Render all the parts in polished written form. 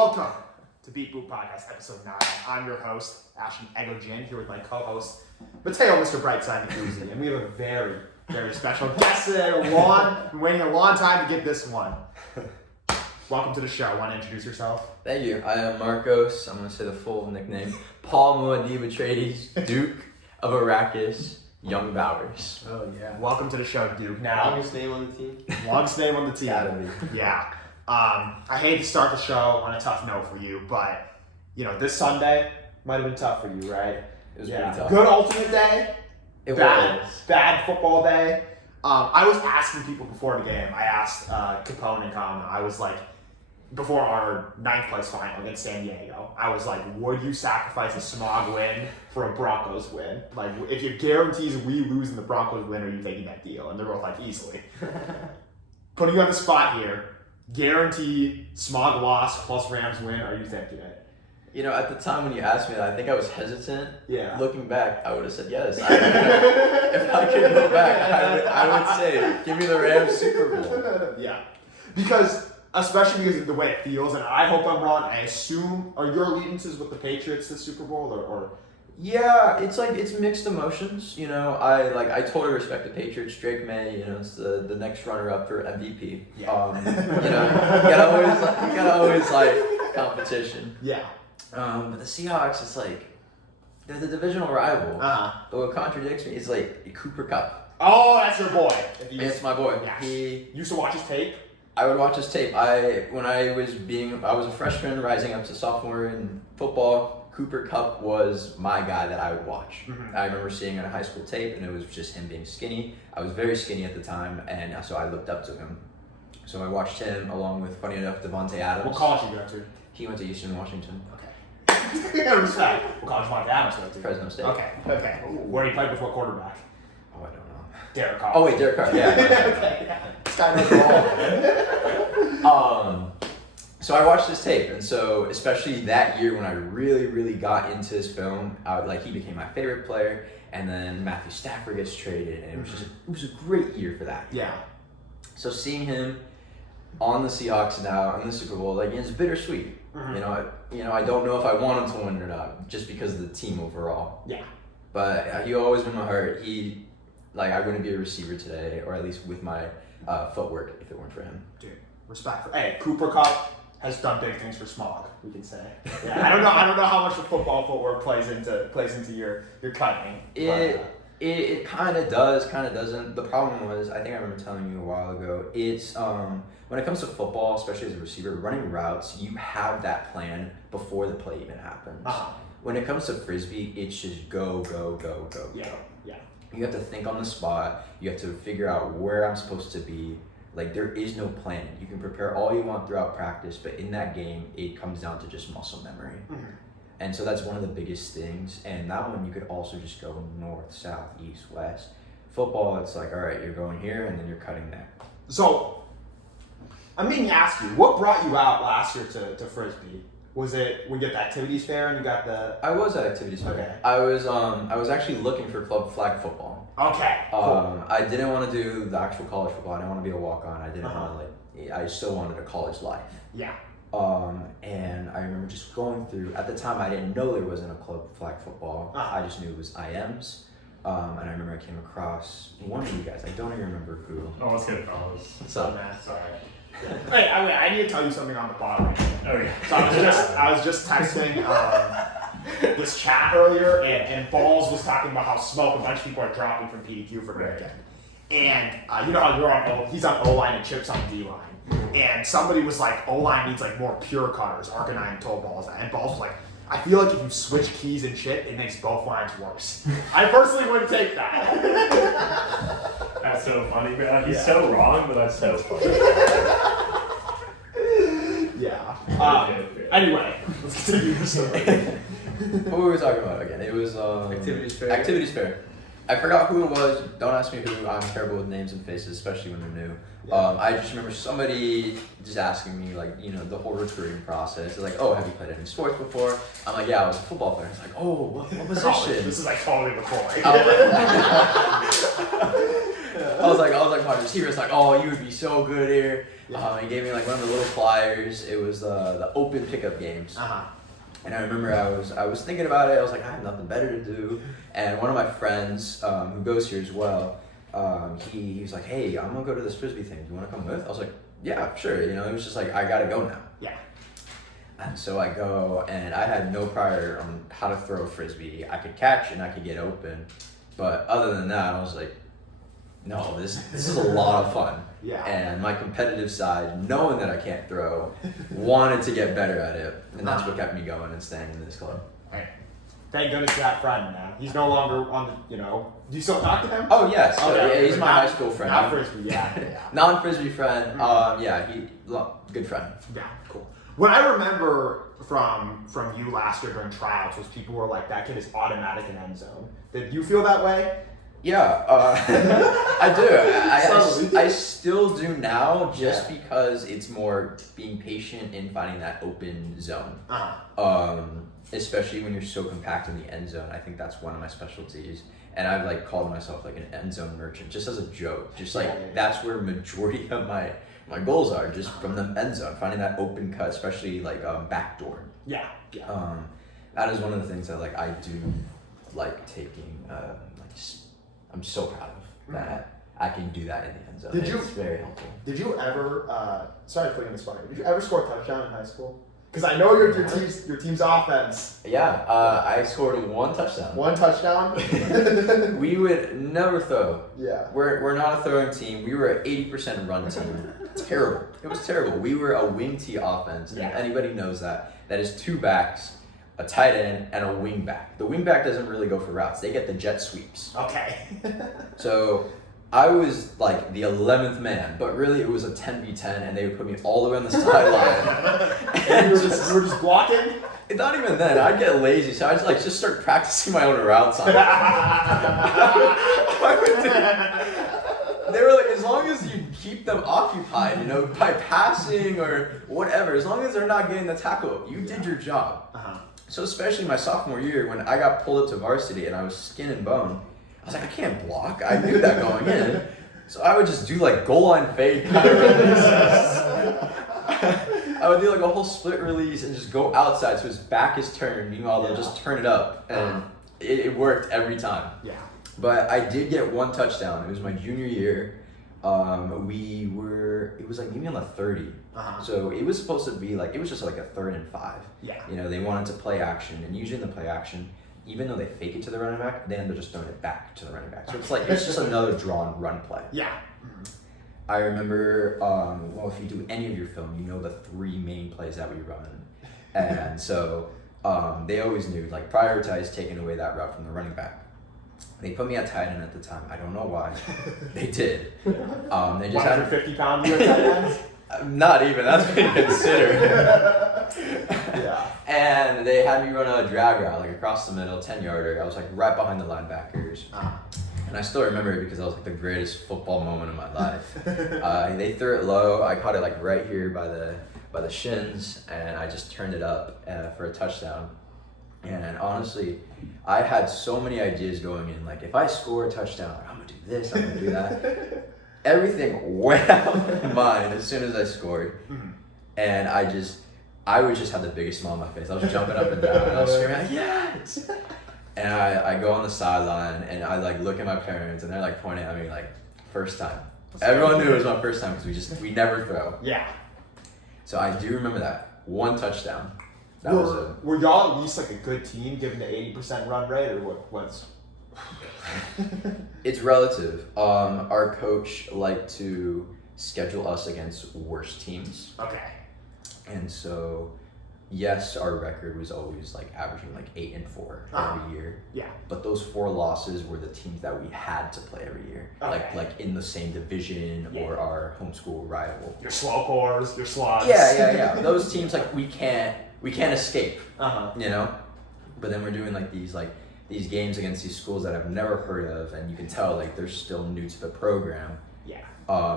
Welcome to Beat Boot Podcast, episode 9. I'm your host, Ashton Egojin, here with my co-host, Mateo, Mr. Brightside Nikuzi, and we have a very, very special guest today. Been waiting a long time to get this one. Welcome to the show. Want to introduce yourself? Thank you. I am Marcos. I'm going to say the full nickname. Paul Muad'dib Atreides, Duke of Arrakis, Young Bowers. Oh, yeah. Welcome to the show, Duke. Now, Longest name on the team? Longest name on the team. Gotta be. Yeah. I hate to start the show on a tough note for you, but, this Sunday might have been tough for you, right? It was pretty tough. Good ultimate day. It bad, was. Bad football day. I was asking people before the game. I asked Capone and Kama. I was like, before our 9th place final against San Diego, I was like, would you sacrifice a Smaugie win for a Broncos win? Like, if it guarantees we lose and the Broncos win, are you taking that deal? And they're both like, easily. Putting you on the spot here, guarantee Smaugie loss plus Rams win, are you taking it? At the time when you asked me that, I think I was hesitant. Yeah. Looking back, I would have said yes. If I could go back, I would say, give me the Rams Super Bowl. Yeah. Especially because of the way it feels, and I hope I'm wrong. I assume, are your allegiances with the Patriots this Super Bowl, or? Yeah, it's mixed emotions. I totally respect the Patriots. Drake May, it's the next runner up for MVP. Yeah. You gotta always like competition. Yeah. But the Seahawks, it's like they're the divisional rival. Uh-huh. But what contradicts me is like Cooper Kupp. Oh, that's your boy. It's my boy. Yes. He used to watch his tape. I would watch his tape. I was a freshman rising up to sophomore in football. Cooper Kupp was my guy that I would watch. Mm-hmm. I remember seeing on a high school tape, and it was just him being skinny. I was very skinny at the time, and so I looked up to him. So I watched him along with, funny enough, Devontae Adams. What college did you go to? He went to Eastern Washington. Okay. Respect. What college did Adams go to? Fresno State. Okay. Where did he play before quarterback? Oh, I don't know. Derek Carr. Oh wait, Derek Carr. Yeah. Okay, yeah. This guy knows it all. So I watched his tape, and so especially that year when I really, really got into his film, he became my favorite player, and then Matthew Stafford gets traded, and it was a great year for that. Yeah. So seeing him on the Seahawks now in the Super Bowl, it's bittersweet. Mm-hmm. I don't know if I want him to win or not, just because of the team overall. Yeah. But he always been my heart. I wouldn't be a receiver today, or at least with my footwork, if it weren't for him. Dude, respect for. Hey, Cooper Kupp has done big things for Smaugie, we can say. Yeah, I don't know how much the football footwork plays into your cutting. It kind of does, kind of doesn't. The problem was, I think I remember telling you a while ago, it's when it comes to football, especially as a receiver, running routes, you have that plan before the play even happens. Uh-huh. When it comes to Frisbee, it's just go, go, go, go, Yeah. go. Yeah. You have to think on the spot. You have to figure out where I'm supposed to be. There is no plan. You can prepare all you want throughout practice, but in that game, it comes down to just muscle memory. Mm-hmm. And so that's one of the biggest things. And that one, you could also just go north, south, east, west. Football, it's like, all right, you're going here, and then you're cutting there. So, I mean to ask you, what brought you out last year to Frisbee? Was it we get the activities fair and you got the? I was at activities fair. Okay. I was actually looking for club flag football. Okay. Cool. I didn't want to do the actual college football. I didn't want to be a walk-on. I didn't want to I still wanted a college life. Yeah. And I remember just going through, at the time I didn't know there wasn't a club flag football. I just knew it was IMs. And I remember I came across one of you guys. I don't even remember who. Oh, what's good, fellas? What's up? Man. Sorry. Wait, I need to tell you something on the bottom. Oh, yeah. So I was just texting this chat earlier, and Balls was talking about how a bunch of people are dropping from PDQ for the weekend. And you know how he's on O-line and Chip's on D-line. And somebody was like, O-line needs more pure cutters. Arcanine told Balls that. And Balls was like, I feel like if you switch keys and Chip, it makes both lines worse. I personally wouldn't take that. That's so funny, bro. He's so wrong, but that's so funny. Yeah. Anyway, let's continue the story. What were we talking about again? It was Activities fair. Activities fair. I forgot who it was. Don't ask me who. I'm terrible with names and faces, especially when they're new. Yeah. I just remember somebody just asking me, the whole recruiting process. They're like, oh, have you played any sports before? I'm like, yeah, I was a football player. It's like, oh, what position? This is totally McCoy. I was like, wide receiver. It's like, oh, you would be so good here. He gave me like one of the little flyers. It was the open pickup games. And I remember I was thinking about it. I was like, I have nothing better to do. And one of my friends who goes here as well, he was like, hey, I'm gonna go to this frisbee thing. Do you want to come with? I was like, yeah, sure. You know, it was just like, I gotta go now. Yeah. And so I go, and I had no prior on how to throw a frisbee. I could catch and I could get open, but other than that, I was like, no, this is a lot of fun. Yeah. And my competitive side, knowing that I can't throw, wanted to get better at it, and that's what kept me going and staying in this club. Right. Thank goodness for that friend, man. He's no longer on the, you know. Do you still talk to him? Oh yes, Okay. yeah, he's my high school friend. Not frisbee, yeah. Non-frisbee friend. Good friend. Yeah, cool. What I remember from you last year during tryouts was people were like, that kid is automatic in end zone. Did you feel that way? Yeah, I do. I still do now, just because it's more being patient in finding that open zone. Especially when you're so compact in the end zone. I think that's one of my specialties, and I've like called myself like an end zone merchant, just as a joke. Just like that's where majority of my goals are, just from the end zone, finding that open cut, especially like backdoor. Yeah. That is one of the things that like I do like taking. I'm so proud of that. I can do that in the end zone. It's very helpful. Did you ever? Sorry for putting this funny. Did you ever score a touchdown in high school? Because I know your team's offense. Yeah, I scored one touchdown. One touchdown. We would never throw. Yeah. We're not a throwing team. We were an 80% run team. Terrible. It was terrible. We were a wing T offense, and anybody knows that. That is two backs, a tight end, and a wing back. The wing back doesn't really go for routes. They get the jet sweeps. Okay. So I was like the 11th man, but really it was a 10v10, and they would put me all the way on the sideline. And you were just blocking? Not even then. I'd get lazy, so I'd just start practicing my own routes on it. They were like, as long as you keep them occupied, you know, by passing or whatever, as long as they're not getting the tackle, you did your job. So especially my sophomore year, when I got pulled up to varsity and I was skin and bone, I was like, I can't block. I knew that going in. So I would just do like goal line fade kind of releases. I would do like a whole split release and just go outside so his back is turned. Meanwhile, they'll just turn it up. And it worked every time. Yeah. But I did get one touchdown. It was my junior year. It was like maybe on the 30. So it was supposed to be like, it was just like a 3rd and 5. Yeah. You know, they wanted to play action, and usually in the play action, even though they fake it to the running back, they end up just throwing it back to the running back. So it's like, it's just another drawn run play. Yeah. I remember, well, if you do any of your film, you know the 3 main plays that we run. And so they always knew, like, prioritize taking away that route from the running back. They put me at tight end at the time. I don't know why. They did. They just had 150-pound you at tight ends? Not even. That's being considered. Yeah. And they had me run a drag route, like across the middle, 10-yarder. I was like right behind the linebackers. And I still remember it because that was like the greatest football moment of my life. They threw it low. I caught it like right here by the shins, and I just turned it up for a touchdown. And honestly, I had so many ideas going in. Like, if I score a touchdown, I'm gonna do this, I'm gonna do that. Everything went out of my mind as soon as I scored. And I would just have the biggest smile on my face. I was jumping up and down, and I was screaming, like, yes! And I go on the sideline, and I like look at my parents, and they're like pointing at me like, first time. Everyone knew it was my first time because we never throw. Yeah. So I do remember that. One touchdown. Were y'all at least like a good team given the 80% run rate, or what was? It's relative. Our coach liked to schedule us against worse teams. Okay. And so, yes, our record was always like averaging like 8-4 every year. Yeah. But those 4 losses were the teams that we had to play every year. Okay. Like in the same division or our homeschool rival. Your slow cores, your slugs. Yeah. Those teams like we can't escape. Uh-huh. You know? But then we're doing like these games against these schools that I've never heard of, and you can tell like they're still new to the program. Yeah.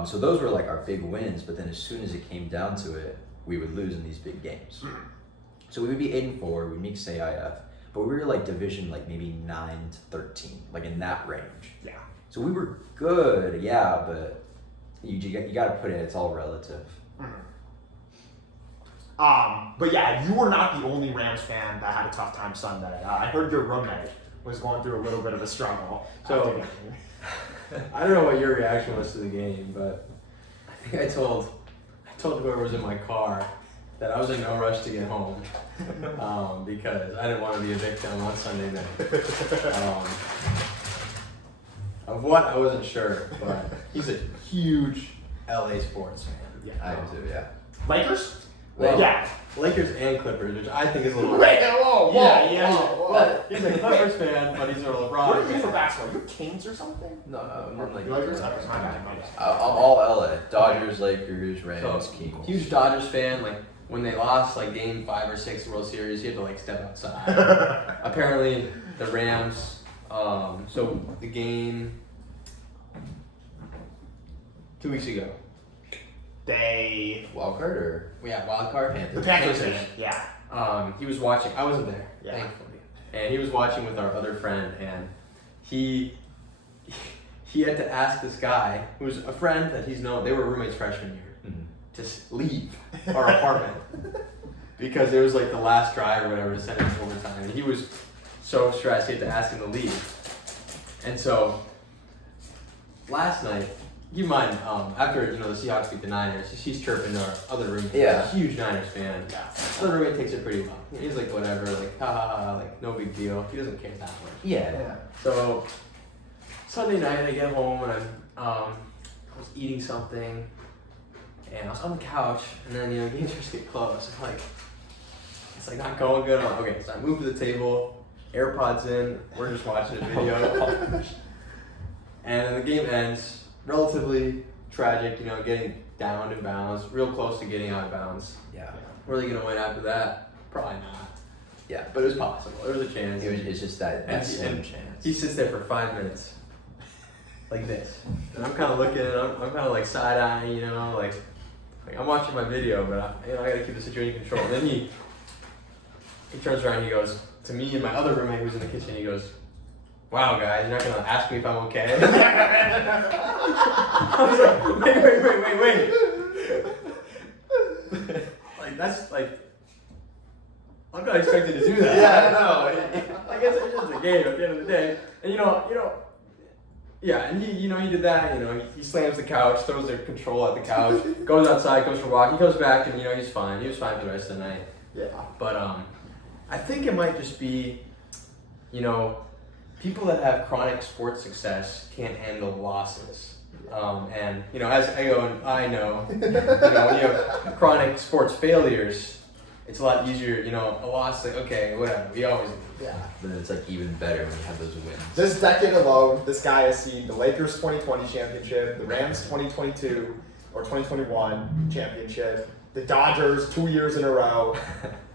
So those were like our big wins, but then as soon as it came down to it, we would lose in these big games. So we would be 8-4, we'd make CIF, but we were like division like maybe 9-13, like in that range. Yeah. So we were good, yeah, but you got to put it, it's all relative. But yeah, you were not the only Rams fan that had a tough time Sunday. I heard your roommate was going through a little bit of a struggle. So, I don't know what your reaction was to the game, but I think I told whoever was in my car that I was in no rush to get home because I didn't want to be a victim on Sunday night. Of what, I wasn't sure, but he's a huge LA sports fan. Yeah, I do too, yeah. Lakers? Well, yeah. Lakers and Clippers, which I think is a little... Wait, whoa, Yeah. Well, he's a Clippers fan, but he's a LeBron What are you fan. for basketball? You Kings or something? No, I'm like Lakers? I'm all LA. Dodgers, Lakers, Rams, So, Kings. huge Dodgers fan. Like when they lost like game 5 or 6 World Series, he had to like step outside. Apparently, the Rams. So the game 2 weeks ago. They... Wild card or Yeah, wild card. The Panthers did, yeah. He was watching. I wasn't there, Yeah. thankfully. And he was watching with our other friend, and he had to ask this guy, who's a friend that he's known. They were roommates freshman year, to leave our apartment because it was like the last drive or whatever to send him to overtime. And he was so stressed, he had to ask him to leave. And so last night, keep in mind, after the Seahawks beat the Niners, he's chirping our other roommate. Yeah. Huge Niners fan. Yeah. Other roommate takes it pretty well. He's like, whatever, like, ha ha ha, like, no big deal. He doesn't care that much. yeah. So Sunday night, I get home and I was eating something, and I was on the couch, and then games just get close. I'm like, it's like not going good. Okay, so I move to the table, AirPods in, we're just watching a video, and then the game ends. Relatively tragic, getting down in bounds, real close to getting out of bounds. Yeah. Were they gonna win after that? Probably not. Yeah. But it was possible. There was a chance. It's just that slim and chance. He sits there for 5 minutes, like this, and I'm kind of looking, and I'm kind of like side eyeing, like I'm watching my video, but I gotta keep the situation in control. And then he turns around, and he goes to me and my other roommate who's in the kitchen. He goes, "Wow, guys, you're not gonna ask me if I'm okay?" I was like, wait. Like that's like. I'm not expected to do that. Yeah, I know. I guess it's just a game at the end of the day. And yeah, and he did that. He slams the couch, throws the control at the couch, goes outside, goes for a walk. He comes back, and he's fine. He was fine for the rest of the night. Yeah. But I think it might just be, people that have chronic sports success can't handle losses. And as I know, when you have chronic sports failures, it's a lot easier, a loss, like, okay, whatever, we always do. Yeah. But then it's like even better when you have those wins. This decade alone, this guy has seen the Lakers 2020 championship, the Rams 2022 or 2021 championship, the Dodgers 2 years in a row.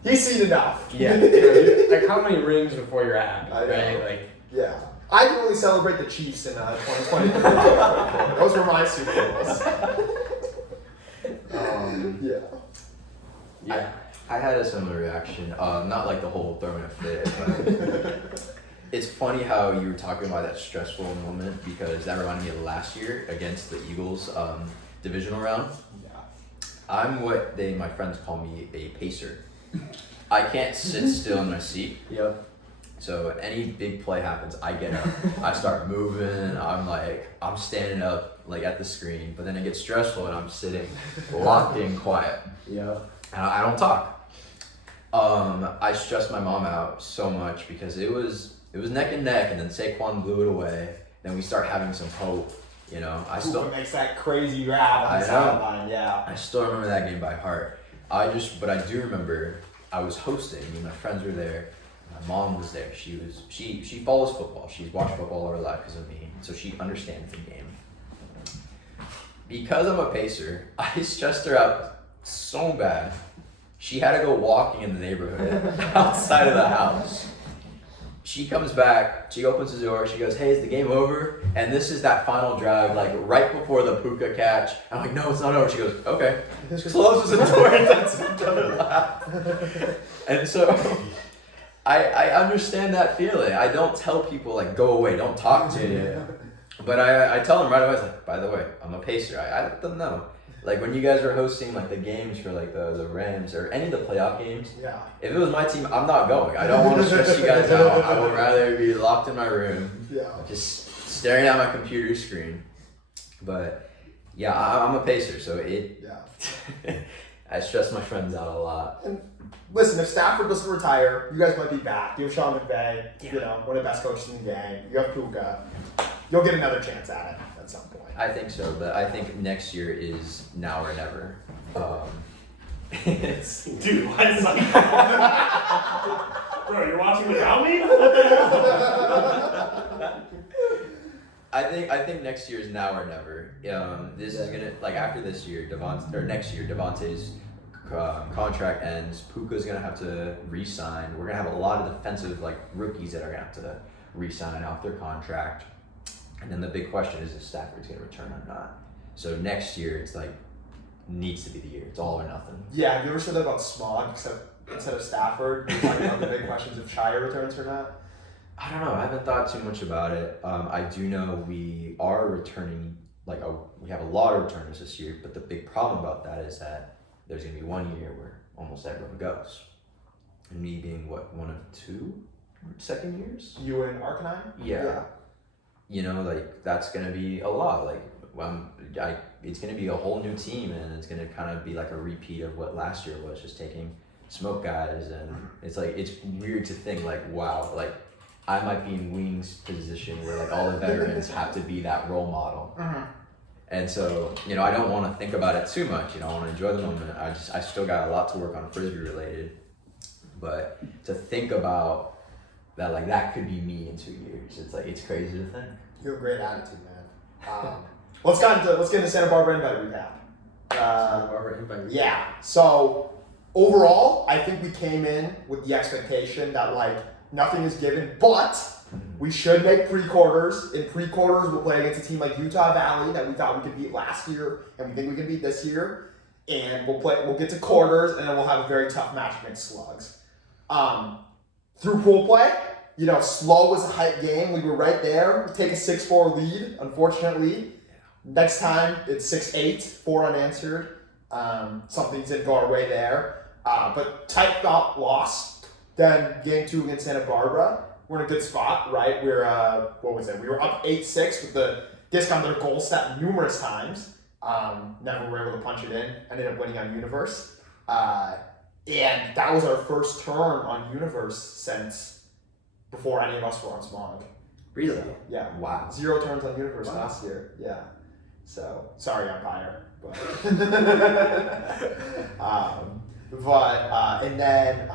He's seen enough. Yeah. Like, how many rings before you're happy, I know. right? Like, Yeah. I can only celebrate the Chiefs in 2020. Those were my Super Bowls. Yeah. yeah. I had a similar reaction. Not like the whole throwing a fit, but it's funny how you were talking about that stressful moment because that reminded me of last year against the Eagles divisional round. Yeah. I'm what my friends call me a pacer. I can't sit still in my seat. Yep. So any big play happens, I get up. I start moving. I'm standing up like at the screen, but then it gets stressful and I'm sitting locked in quiet. Yeah. And I don't talk. I stressed my mom out so much because it was neck and neck, and then Saquon blew it away. Then we start having some hope. Hooper makes that crazy grab on the sideline. Yeah. I still remember that game by heart. But I do remember I was hosting. My friends were there. My mom was there. She follows football. She's watched football all her life because of me, so she understands the game. Because I'm a pacer, I stressed her out so bad. She had to go walking in the neighborhood outside of the house. She comes back, she opens the door, she goes, "Hey, is the game over?" And this is that final drive, like right before the Puka catch. I'm like, "No, it's not over." She goes, "Okay." Closes the door and does another lap. And so I understand that feeling. I don't tell people like, "Go away, don't talk to you." But I tell them right away, like, "By the way, I'm a pacer." I let them know. Like when you guys were hosting like the games for like the Rams or any of the playoff games, Yeah. if it was my team, I'm not going. I don't want to stress you guys out. I would rather be locked in my room, Yeah. just staring at my computer screen. But yeah, I'm a pacer, so Yeah. I stress my friends out a lot. And listen, if Stafford doesn't retire, you guys might be back. You have Sean McVay, you know, one of the best coaches in the game. You have Puka. You'll get another chance at it at some point. I think so, but I think next year is now or never. Dude, why is like, bro, you're watching without me? What the hell? I think next year is now or never. This is gonna like after this year, next year, Devontae's contract ends. Puka's gonna have to re-sign. We're gonna have a lot of defensive like rookies that are gonna have to re-sign off their contract. And then the big question is if Stafford's gonna return or not. So next year it's like needs to be the year. It's all or nothing. Yeah, have you ever said that about Smaugie instead of Stafford? You're talking about the big questions if Shire returns or not? I don't know. I haven't thought too much about it. I do know we are returning. We have a lot of returners this year, but the big problem about that is that there's gonna be 1 year where almost everyone goes, and me being one of 2 second years. You and Arcanine? Yeah. You know, like that's gonna be a lot. Like, it's gonna be a whole new team, and it's gonna kind of be like a repeat of what last year was, just taking smoke guys, and it's like it's weird to think like, wow, like I might be in Wing's position where like all the veterans have to be that role model. Mm-hmm. And so, you know, I don't want to think about it too much. You know, I want to enjoy the moment. I still got a lot to work on Frisbee related, but to think about that, like that could be me in 2 years. It's like it's crazy to think. You have a great attitude, man. Let's get into Santa Barbara Invite Recap. Santa Barbara Invite Recap. Yeah. So overall, I think we came in with the expectation that like nothing is given, but we should make pre-quarters. In pre-quarters, we'll play against a team like Utah Valley that we thought we could beat last year, and we think we can beat this year. And we'll get to quarters, and then we'll have a very tough match against Slugs. Through pool play, you know, slow was a hype game. We were right there. We take a 6-4 lead, unfortunately. Next time, it's 6-8, 4 unanswered. Something didn't go our way there. But tight loss. Then game 2 against Santa Barbara. We're in a good spot, right? We're, what was it? We were up 8-6 with the disc on their goal stat numerous times. Never were able to punch it in. Ended up winning on Universe. And that was our first turn on Universe since before any of us were on Smaugie. Really? So, yeah. Wow. 0 turns on Universe last year. Yeah. So, sorry, umpire. But, and then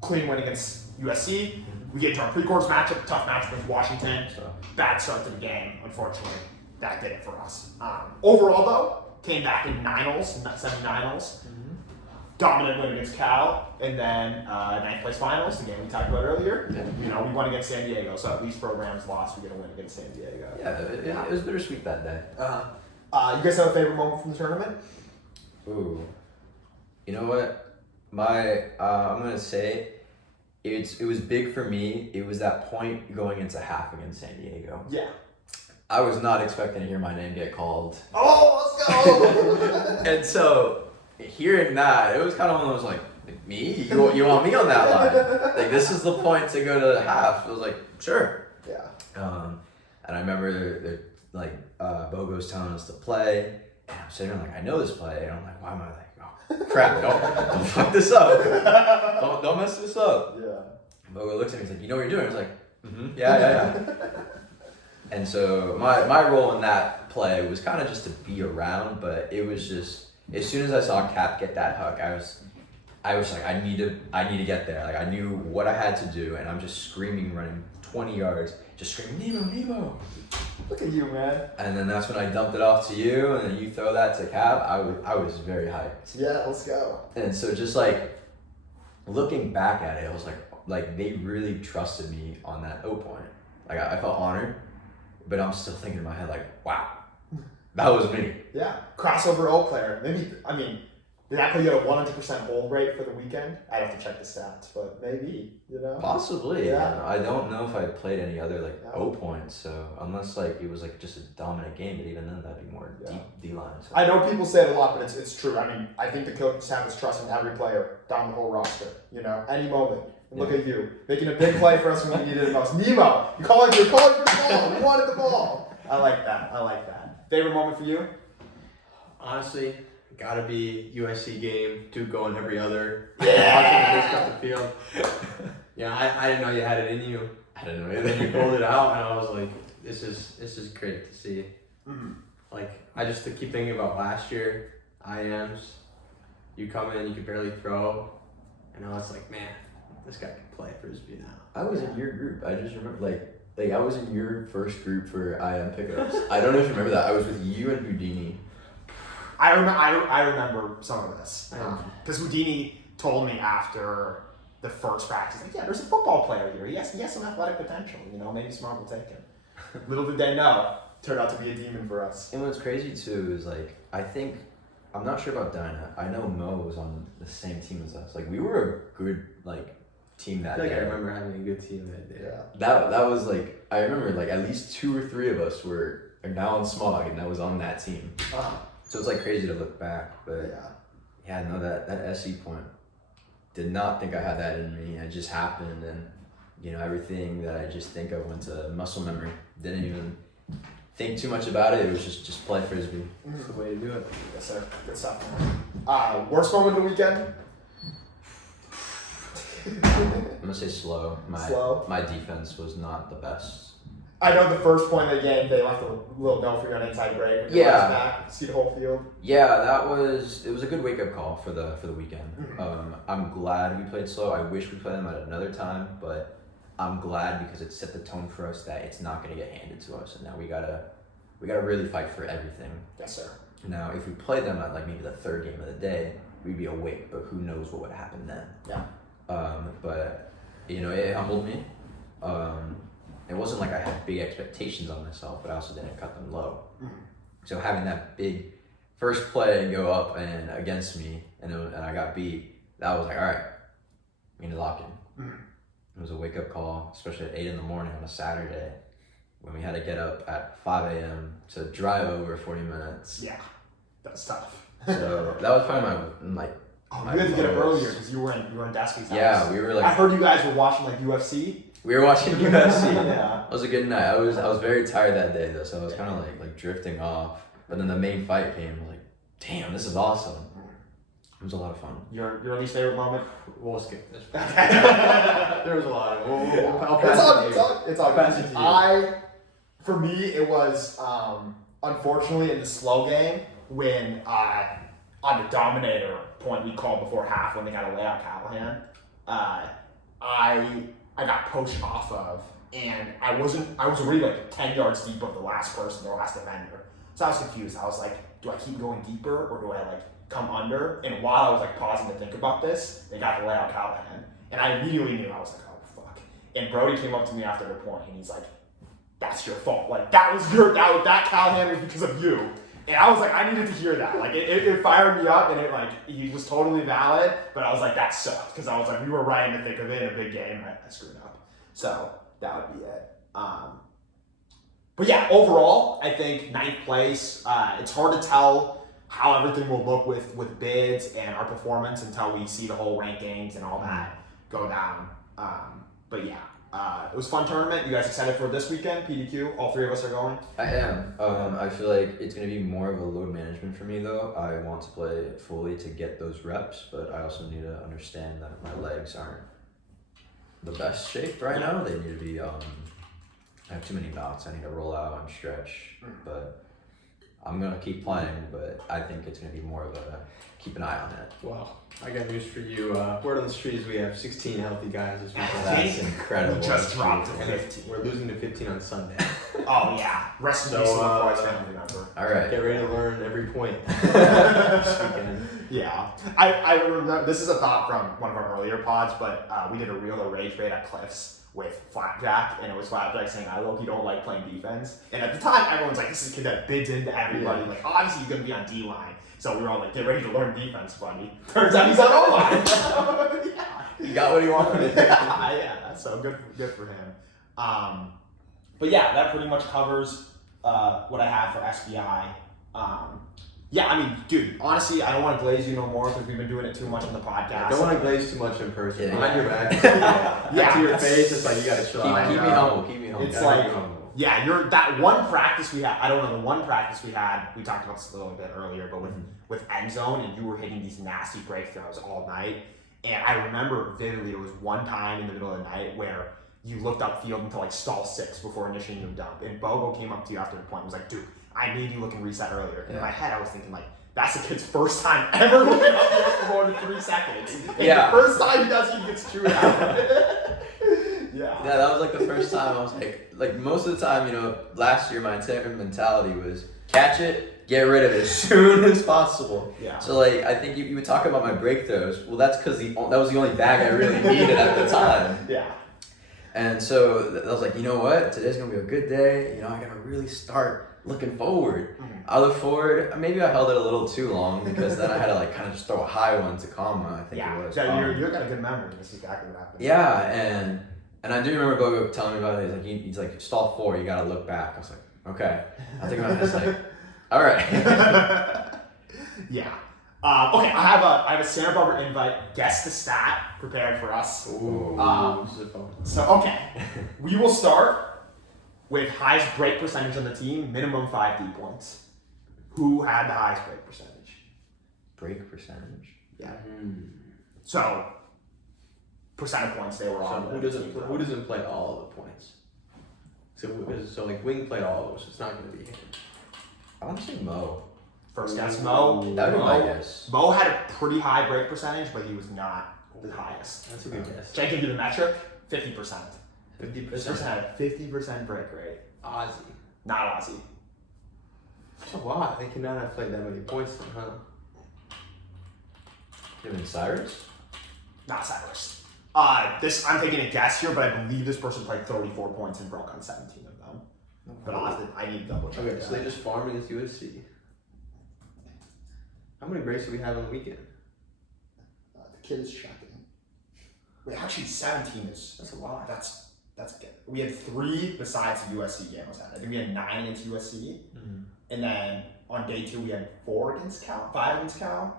clean win against USC. We get to our pre-quarters matchup, tough matchup with Washington. So, bad start to the game, unfortunately. That did it for us. Overall, though, came back in semi-finals. Dominant win against Cal, and then 9th place finals, the game we talked about earlier. Yeah. You know, we won against San Diego, so at least for Rams lost, we get a win against San Diego. Yeah, it was bittersweet that day. You guys have a favorite moment from the tournament? Ooh, you know what? I'm gonna say it was big for me. It was that point going into half against San Diego. Yeah. I was not expecting to hear my name get called. Oh, let's go! And so hearing that, it was kind of one of those like me? You want me on that line? Like this is the point to go to half. I was like, sure. Yeah. And I remember Bogo's telling us to play, and I'm sitting there like, I know this play, and I'm like, why am I like, oh crap, don't fuck this up, don't mess this up. Yeah. Bogo looks at me, he's like, you know what you're doing? I was like, yeah. And so my role in that play was kind of just to be around, but it was just as soon as I saw Cap get that hook, I was like, I need to get there. Like I knew what I had to do, and I'm just screaming, running 20 yards, just screaming, Nemo. Look at you, man. And then that's when I dumped it off to you, and then you throw that to Cap. I was very hyped. Yeah, let's go. And so just like looking back at it, I was like they really trusted me on that O point. Like I felt honored, but I'm still thinking in my head like, wow, that was me. Yeah, crossover O player. Maybe Did that put you at a 100% hold rate for the weekend? I'd have to check the stats, but maybe, Possibly. Yeah. I don't know if I played any other Yeah. O points, so unless it was just a dominant game, but even then that'd be more deep D-line. So. I know people say it a lot, but it's true. I mean, I think the coaches have this trust in every player down the whole roster. Any moment. And look at you, making a big play for us when we needed it most. Nemo, you're calling for the ball. You wanted the ball. I like that. Favorite moment for you? Honestly, gotta be USC game. Duke going every other. Yeah. Watching the field. Yeah, I didn't know you had it in you. I don't know And then you either. pulled it out, and I was like, this is great to see. Mm-hmm. Like, I just keep thinking about last year, IMs. You come in, you could barely throw, and I was like, man, this guy can play frisbee now. I was in your group. I just remember, like I was in your first group for IM pickups. I don't know if you remember that. I was with you and Houdini. I remember some of this because Houdini told me after the first practice, like, yeah, there's a football player here. He has some athletic potential. Maybe Smaugie will take him. Little did they know, turned out to be a demon for us. And what's crazy too is I'm not sure about Dinah. I know Mo was on the same team as us. We were a good team that I feel like day. I remember having a good team that day. Yeah. That was I remember at least 2 or 3 of us are now on Smog and that was on that team. So it's crazy to look back, but yeah, no, that SE point, did not think I had that in me. It just happened, and everything that I just think of went to muscle memory. Didn't even think too much about it. It was just play frisbee. That's the way to do it. Yes, sir. Good stuff. Worst moment of the weekend? I'm gonna say slow. My defense was not the best. I know the first point of the game, they left a little note for you on inside break. When you Yeah. back, see the whole field. Yeah, it was a good wake up call for the weekend. I'm glad we played slow. I wish we played them at another time, but I'm glad because it set the tone for us that it's not gonna get handed to us, and now we gotta really fight for everything. Yes, sir. Now, if we played them at maybe the third game of the day, we'd be awake, but who knows what would happen then. Yeah. But it humbled me. It wasn't like I had big expectations on myself, but I also didn't cut them low. So having that big first play go up and against me, and I got beat, that was all right, we need to lock in. It was a wake up call, especially at 8 in the morning on a Saturday, when we had to get up at 5 a.m. to drive over 40 minutes. Yeah, that's tough. So that was probably my you had to get up earlier because you were in Deskey's house. Yeah, we were I heard you guys were watching UFC. We were watching UFC. Yeah. It was a good night. I was very tired that day though, so I was kind of like drifting off. But then the main fight came. I was like, damn, this is awesome. It was a lot of fun. Your least favorite moment? We'll skip this. There was a lot of it. I'll pass it to you. It's all I'll pass it to you. For me, it was unfortunately in the slow game when on the Dominator point we called before half when they got to lay out Callahan. I got poached off of, and I was already 10 yards deep of the last person, the last defender. So I was confused. I was like, do I keep going deeper or do I come under? And while I was pausing to think about this, they got to lay out Callahan, and I immediately knew. I was like, oh fuck. And Brody came up to me after the point, and he's like, that's your fault. That Callahan was because of you. And I was like, I needed to hear that. It fired me up, and he was totally valid, but I was like, that sucked. Because I was like, we were right in the thick of it in a big game, and I screwed up. So, that would be it. But yeah, overall, I think 9th place. It's hard to tell how everything will look with bids and our performance until we see the whole rankings and all that go down. But yeah. It was a fun tournament. You guys excited for this weekend? PDQ, all 3 of us are going. I am. I feel like it's going to be more of a load management for me though. I want to play fully to get those reps, but I also need to understand that my legs aren't the best shape right now. They need to be, I have too many knots. I need to roll out and stretch, but I'm going to keep playing, but I think it's going to be more of a keep an eye on it. Well, I got news for you. Word on the street is we have 16 healthy guys this weekend. That's incredible. We just dropped to 15. We're losing to 15 on Sunday. Oh yeah, rest in peace to McCoy's family member. All right. Get ready to learn every point. This weekend. Yeah, I remember, this is a thought from one of our earlier pods, but we did a real rage raid at Cliffs with Flapjack, and it was Flapjack saying, I low-key don't like playing defense. And at the time, everyone's like, this is a kid that bids into everybody. Like, obviously, he's going to be on D-line. So we were all like, get ready to learn defense, buddy. Turns out he's on O-line. Yeah. He got what he wanted. Yeah, so good for him. But yeah, that pretty much covers what I have for SBI. Yeah, I mean, dude, honestly, I don't want to glaze you no more because we've been doing it too much on the podcast. I don't want to glaze too much in person. Yeah, Behind your back. Yeah, to your face, it's like you gotta chill out. Keep me humble. Keep me humble. It's like, yeah, you're that one practice we had. I don't know, the one practice we had. We talked about this a little bit earlier, but with end zone, and you were hitting these nasty break throws all night. And I remember vividly, there was one time in the middle of the night where you looked upfield into like stall 6 before initiating your dump, and Bogo came up to you after the point and was like, "Dude, I made you look and reset earlier." And in my head, I was thinking like, that's the kid's first time ever looking up there for more than 3 seconds. And the first time he does it, he gets chewed out. Yeah, that was like the first time I was like most of the time, you know, last year my entire mentality was catch it, get rid of it as soon as possible. Yeah. So like I think you would talk about my break throws. Well, that's because that was the only bag I really needed at the time. Yeah. And so I was like, you know what? Today's gonna be a good day. You know, I gotta really start looking forward. I look forward. Maybe I held it a little too long because then I had to like kind of just throw a high one to Kama. I think it was. Yeah, you're got a good memory. This is exactly what happened. Yeah, and I do remember Bogo telling me about it. He's like stall 4. You gotta look back. I was like, okay. I think I'm just like, all right. Yeah. Okay, I have a Santa Barbara invite. Guess the stat prepared for us. Ooh, this is fun. So okay, we will start with highest break percentage on the team, minimum 5 D points. Who had the highest break percentage? Break percentage? Yeah. So, percent of points they were on. Who doesn't play all of the points? So like Wing played all of those. It's not going to be him. I want to say Mo. First guess, Mo. That would be my guess. Mo had a pretty high break percentage, but he was not the highest. That's a good guess. Should I give you the metric? 50%. 50%. This person had a 50% break rate. Ozzy. Not Aussie. That's a lot. They cannot have played that many points then, huh? Could have been Cyrus? Not Cyrus. I'm taking a guess here, but I believe this person played 34 points and broke on 17 of them. But I need to double check. Okay, so they just farmed against USC. How many breaks do we have on the weekend? The kid is checking. Wait, actually 17 is... That's a lot. That's good. We had 3 besides the USC game was had. I think we had 9 against USC. And then on day 2 we had 4 against Cal, 5 against Cal,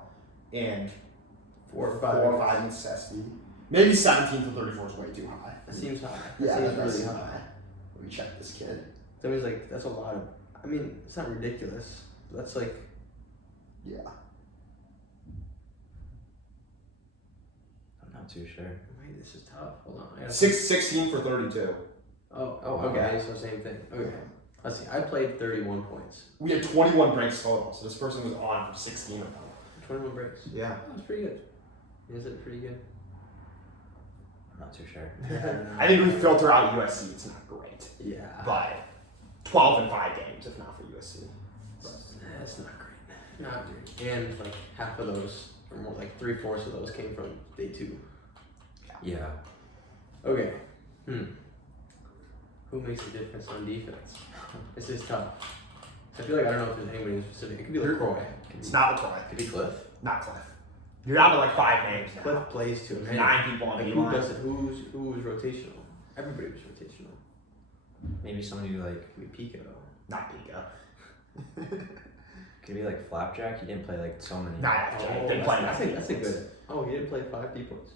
and 4 or 5 against SB. Maybe 17 for 34 is way too high. That seems high. Yeah, seems that does really seem high. high. Let me check this kid. That means like that's a lot of. I mean, it's not ridiculous. But that's like. Yeah. I'm not too sure. Wait, this is tough. Hold on. I gotta 16 for 32. Oh, wow. okay. So same thing. Okay. Let's see. I played 31 points. We had 21 breaks total, so this person was on for 16 of them. 21 breaks. Yeah. Oh, that's pretty good. Is it pretty good? I'm not too sure. I think we filter out USC, it's not great. Yeah. But 12 and 5 games, if not for USC. That's not great. Not great. And like half of those, or more like 3/4 of those came from day 2. Yeah. Okay. Who makes a difference on defense? This is tough. I feel like I don't know if there's anybody in specific. It could be LaCroix. It's not LaCroix. Could be Cliff. Not Cliff. You're down to like 5 names now. Cliff plays too. 9 people on Like the who line. does it? Who was rotational? Everybody was rotational. Maybe somebody like Maybe Pico. Not Pico. could be like Flapjack. He didn't play like so many. Not actually. Didn't play that's enough a points. good. Oh, he didn't play 5 D points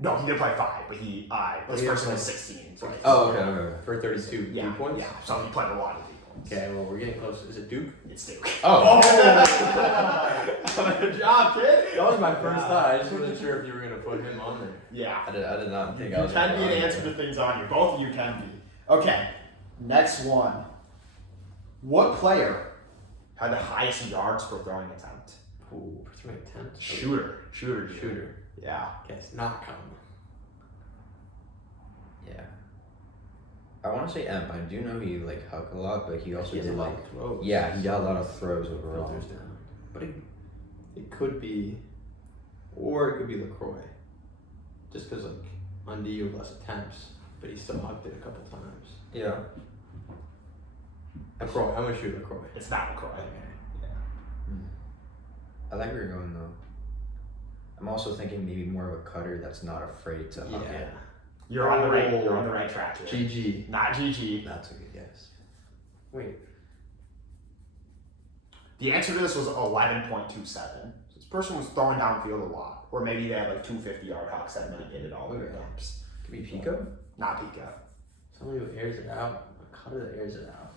No, he did play 5, but he this he person had was 16. So Oh, okay. for 32 yeah, D points. yeah. So he played a lot of D points. Okay, well we're getting close. Is it Duke? It's Duke. Oh. Good job, kid. That was my first thought. I just wasn't sure if you were gonna put him on there. Yeah. I did not think You I was. can be gonna an lie. answer to things on here. Both of you can be. Okay. Next one. What player had the highest yards per throwing attempt? Ooh, for throwing attempt. Shooter. Yeah. Okay, it's not coming. Yeah. I want to say Emp. I do know he like Huck a lot, but he also He has did a lot like of throws. yeah, he did a lot of throws overall. Filters down. But it could be, or it could be LaCroix. Just because like Undy you have less attempts, but he still hucked it a couple times. Yeah. LaCroix, I'm gonna shoot LaCroix. It's not LaCroix. I like where you're going though. I'm also thinking maybe more of a cutter that's not afraid to huck it. You're on the right. You're on the right track here. GG. Not GG. That's a good guess. Wait. The answer to this was 11.27. So this person was throwing downfield a lot, or maybe they had like 250-yard hucks that might hit it all their attempts. Could be Pico. Not Pico. Somebody who airs it out. A cutter that airs it out.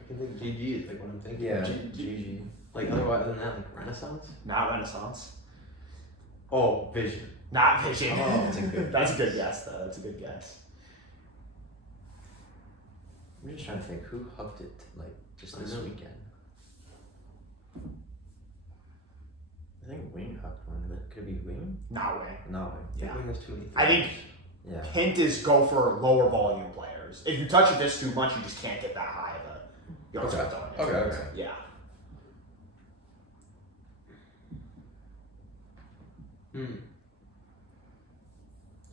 I can think GG is like what I'm thinking. Yeah. GG. Like other than that, like Renaissance? Not Renaissance. Oh, Vision. Not Vision. Oh, that's a good That's a good guess, though. That's a good guess. I'm just trying to think who hucked it like just this I know. weekend. I think Wing hucked one. Could it be Wing? Not Wing. No Wing. Yeah. There's too many I think Yeah. hint is go for lower volume players. If you touch it this too much, you just can't get that high of a yard Okay. start throwing. Okay. Yeah.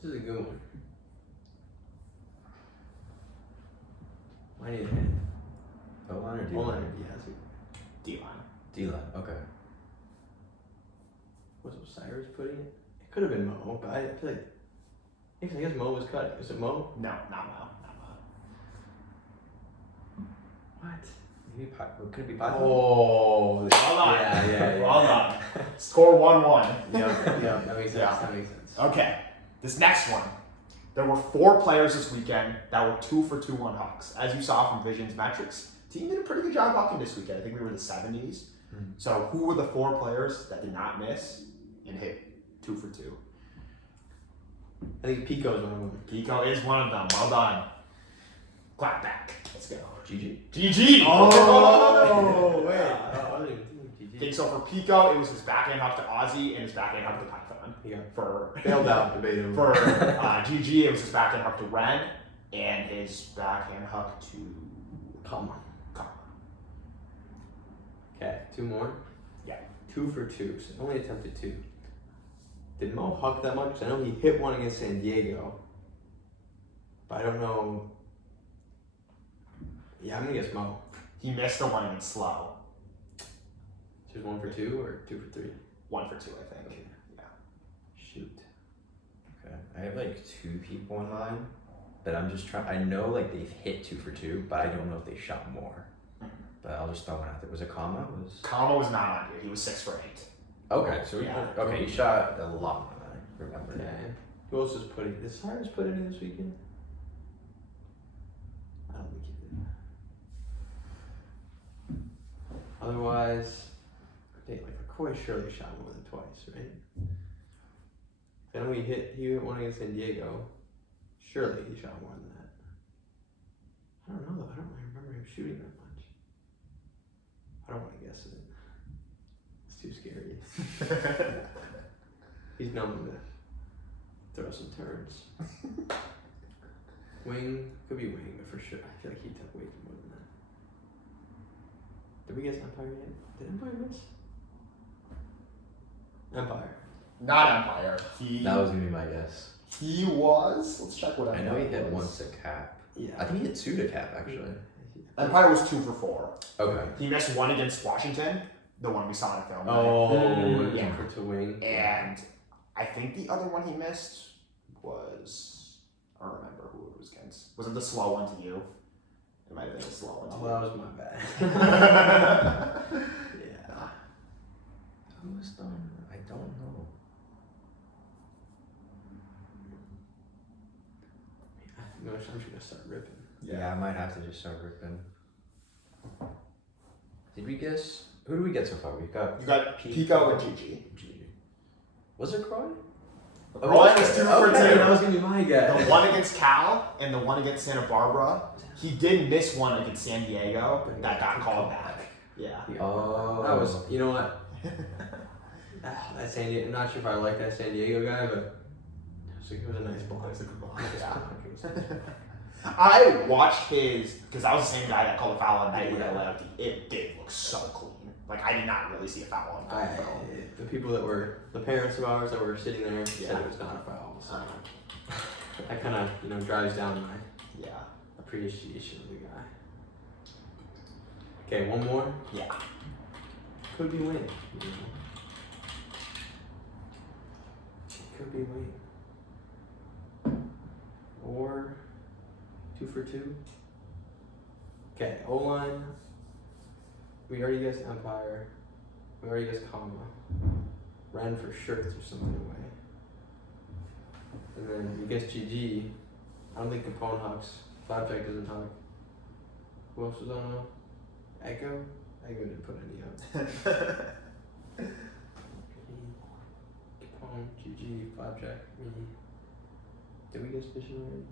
This is a good one. I need a hint. O-line or Hold D-line? on, Diaz. D-line. D-line. Okay. Was Osiris putting it? It could have been Mo, but I feel like. I guess Mo was cutting. Was it Mo? No, not Mo. Not Mo. What? Maybe could it be Python? Oh, Well done. yeah. Well done. Score 1-1. Yeah, that makes sense. Yeah. That makes sense. Okay. This next one. There were 4 players this weekend that were 2 for 2 on hucks. As you saw from Vision's metrics, team did a pretty good job hucking this weekend. I think we were in the 70s. Mhm. So who were the 4 players that did not miss and hit 2 for 2? I think Pico's one of them. Pico is one of them. Well done. Clap back. Let's go. GG. GG. Oh, wait. Yeah. I wasn't even thinking Okay, GG. so for Pico, it was his backhand huck to Ozzy and his backhand huck to Python. Yeah. For Bailed out debatable. For GG, it was his backhand huck to Ren and his backhand huck to Come on. Kama. Okay, 2 more? Yeah. 2 for 2. So only attempted 2. Did Mo huck that much? 'Cause I know he hit one against San Diego. But I don't know. Yeah, I'm gonna guess Mo. He missed the one against Slow. Just 1 for 2 or 2 for 3? 1 for 2, I think. Okay. Yeah. Shoot. Okay. I have like 2 people in mind, but I'm just trying. I know like they've hit 2 for 2, but I don't know if they shot more. But I'll just throw one out there. Was it Kama? Kama was not on here. He was 6 for 8. Okay, so Yeah. okay, he shot a lot more than I remember. Okay. Who else is putting? Did Cyrus put any this weekend? I don't think he did. Otherwise, like LaCroix surely shot more than twice, right? Then he hit one against San Diego. Surely he shot more than that. I don't know though. I don't really remember him shooting that much. I don't want to guess it. It's too scary. He's known to throw some turns. Wing, could be Wing, but for sure, I feel like he took way more than that. Did we guess Empire yet? Did Empire miss? Empire. Not Empire. That was gonna be my guess. He was. Let's check what I Empire know he hit was. once to cap. Yeah. I think he hit 2 to cap actually. Empire was 2 for 4. Okay. He missed 1 against Washington, the one we saw in the film. Oh, Yeah. for to Wing. And I think the other one he missed was, I don't remember who it was against. Was it the slow one to you? It might have been the slow one to Oh, that was my bad. you. Yeah. Who was done? I don't know. I'm just gonna start ripping. Yeah, I might have to just start ripping. Did we guess? Who did we get so far? We've got You got Pico and GG. Was it Croy? Roy was 2 for 2. That was gonna be my guess. The one against Cal and the one against Santa Barbara. He did miss one against San Diego that got called back. Yeah. Oh. That was, you know what? That San Diego, I'm not sure if I like that San Diego guy, but it was a nice block. It was a good block, Nice yeah. block. It was- I watched his, because I was the same guy that called a foul on night with that layout. It did look so clean. Like, I did not really see a foul on film. The people that were, the parents of ours that were sitting there said it was not a foul. So that kind of, drives down my appreciation of the guy. Okay, one more. Yeah. Could be Wayne. Could be Wayne. Or 2 for 2. Okay, O-line. We already guessed Empire. We already guessed Comma. Ren for sure threw something away. And then we guessed GG. I don't think Capone hucks. Flapjack doesn't huck. Who else was on O? Echo? Echo didn't put any up. Capone, GG, Flapjack, me. Did we guess Vision already?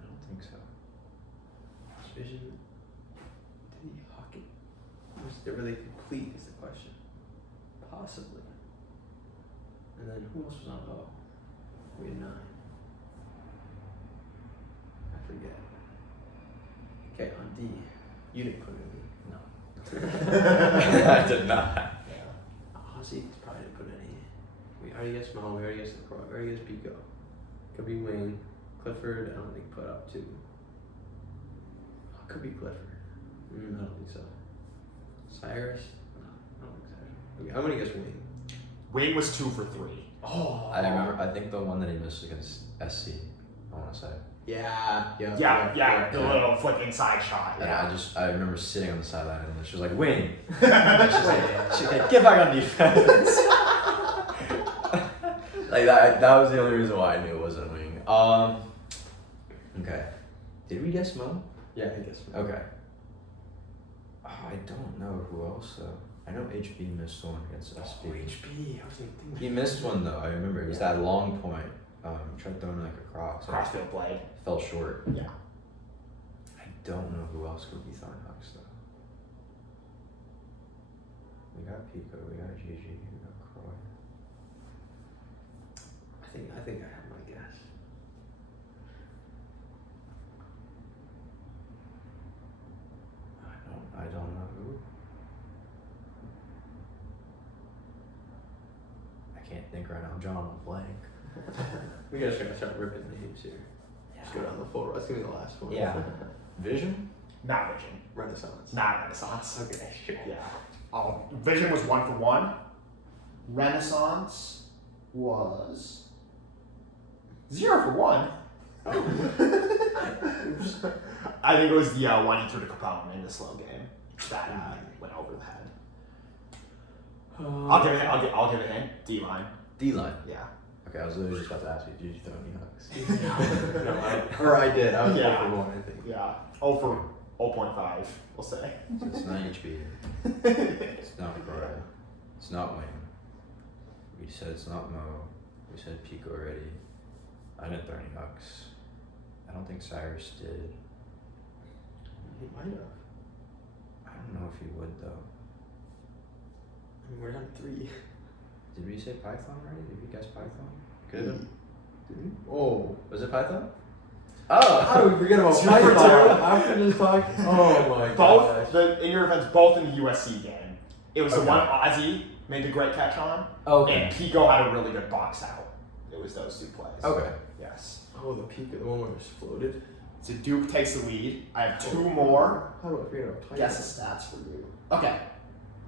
I don't think so. Vision. Did he huck it? Was it really complete is the question. Possibly. And then who else was on O? We had 9. I forget. Okay, on D. You didn't put it in. No. I did not. Ozzy probably didn't put any. We already guessed Mo, we already guessed LaCroix, we already guessed Pico. Could be Wayne. Clifford, I don't think put up 2. Could be Clifford. I don't think so. Cyrus? No, I don't think Cyrus. Okay, I'm gonna guess Wayne. Wayne was 2 for 3. Oh. I remember. I think the one that he missed against SC. I want to say. Yeah. The little flick inside shot. And Yeah. I remember sitting on the sideline and she was like, "Win!" She's like, "Get back on defense." Like that was the only reason why I knew it wasn't Wing. Okay. Did we guess Mo? Yeah, I guess. Okay. Oh, I don't know who else though. I know HB missed one against SB. Oh, HB. I was thinking. He missed one though. I remember it was that long point. Tried throwing like a cross. Crossfield blade. Fell short. Yeah. I don't know who else could be throwing hucks though. We got Pico, we got GG, we got Croy. I think I have my guess. I don't know who. I can't think right now. I'm drawing a blank. We gotta start ripping names here. Just go down the full row. That's gonna be the last one. Yeah. Vision? Not Vision. Renaissance. Not Renaissance. Okay, sure. Yeah. Vision was 1 for 1. Renaissance was 0 for 1. I think it was the one he threw to Capone in the slow game that went over the head. I'll give it a hint. D-line. D-line. Yeah. Okay, I was literally just about to ask you, did you throw any hucks? I did. I was 0 Yeah. for 1, I think. Yeah. 0 for 0.5, we'll say. So it's not HB. It's not Croy. It's not Wayne. We said it's not Mo. We said Pico already. I didn't throw any hucks. I don't think Cyrus did. He might have. I don't know if he would though. I mean, we're down 3. Did we say Python already? Did we guess Python? Could have been. Oh. Was it Python? Oh! How do we forget about 2 for Python? After this talk? Oh my god. In your defense, both in the USC game. It was the Okay. one Ozzy made the great catch on, Okay. and Pico had a really good box out. It was those 2 plays. Okay. Yes. Oh, the peak of the one where it was floated. So Duke takes the lead. I have 2 more. How do I forget about Python? Guess the stats for you. Okay.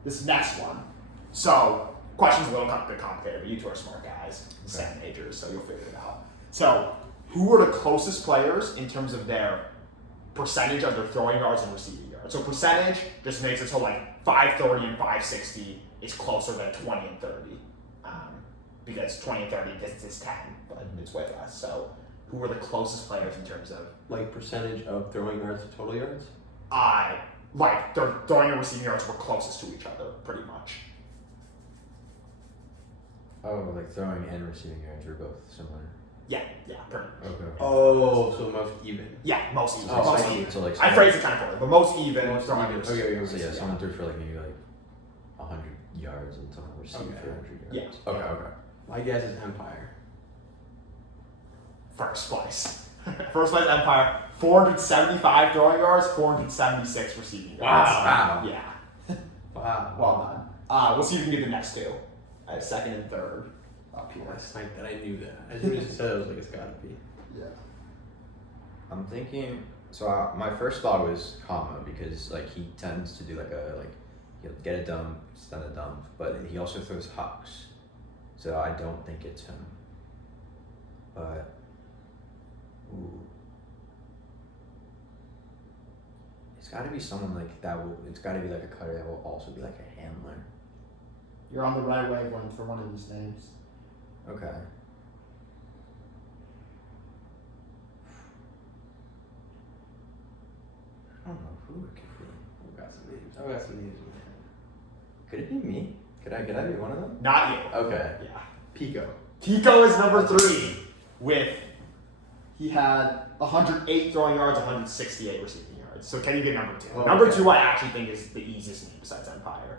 This next one. So, question's a little bit complicated, but you 2 are smart guys, STEM majors, so you'll figure it out. So, who were the closest players in terms of their percentage of their throwing yards and receiving yards? So percentage just makes it so like 530 and 560 is closer than 20 and 30. Because 20 and 30 distance is 10, but it's way less. So who were the closest players in terms of Like percentage of throwing yards to total yards? like their throwing and receiving yards were closest to each other, pretty much. Oh, like throwing and receiving yards were both similar. Yeah, pretty much. Okay. Oh, so most even. Yeah, most even. Oh, most I see. even. So like I phrased it kind of poorly, but most even Most throwing even. and receiving. Okay, So yeah, someone threw for like maybe like 100 yards and someone received Okay. for 100 yards. Yeah. Okay. My guess is Empire. First place. First place Empire, 475 throwing yards, 476 receiving yards. Wow. Yeah. Wow. Well done. We'll see if we can get the next two. I have second and third up here. Last night that I knew that. As soon as you said it, I was like, it's gotta be. Yeah. I'm thinking. So my first thought was comma because like he tends to do he'll get a dump, send a dump, but he also throws hucks. So I don't think it's him. But ooh. It's got to be someone like that. It's got to be like a cutter that will also be like a handler. You're on the right wavelength for one of these names. Okay. I don't know who it could be. I've got some names. I've got some names in my head. Could it be me? Could I be one of them? Not you. Okay. Yeah. Pico. Tico is number 3 with He had 108 throwing yards, 168 receiving yards. So can you get number 2? Oh, Number okay. 2 I actually think is the easiest name besides Empire.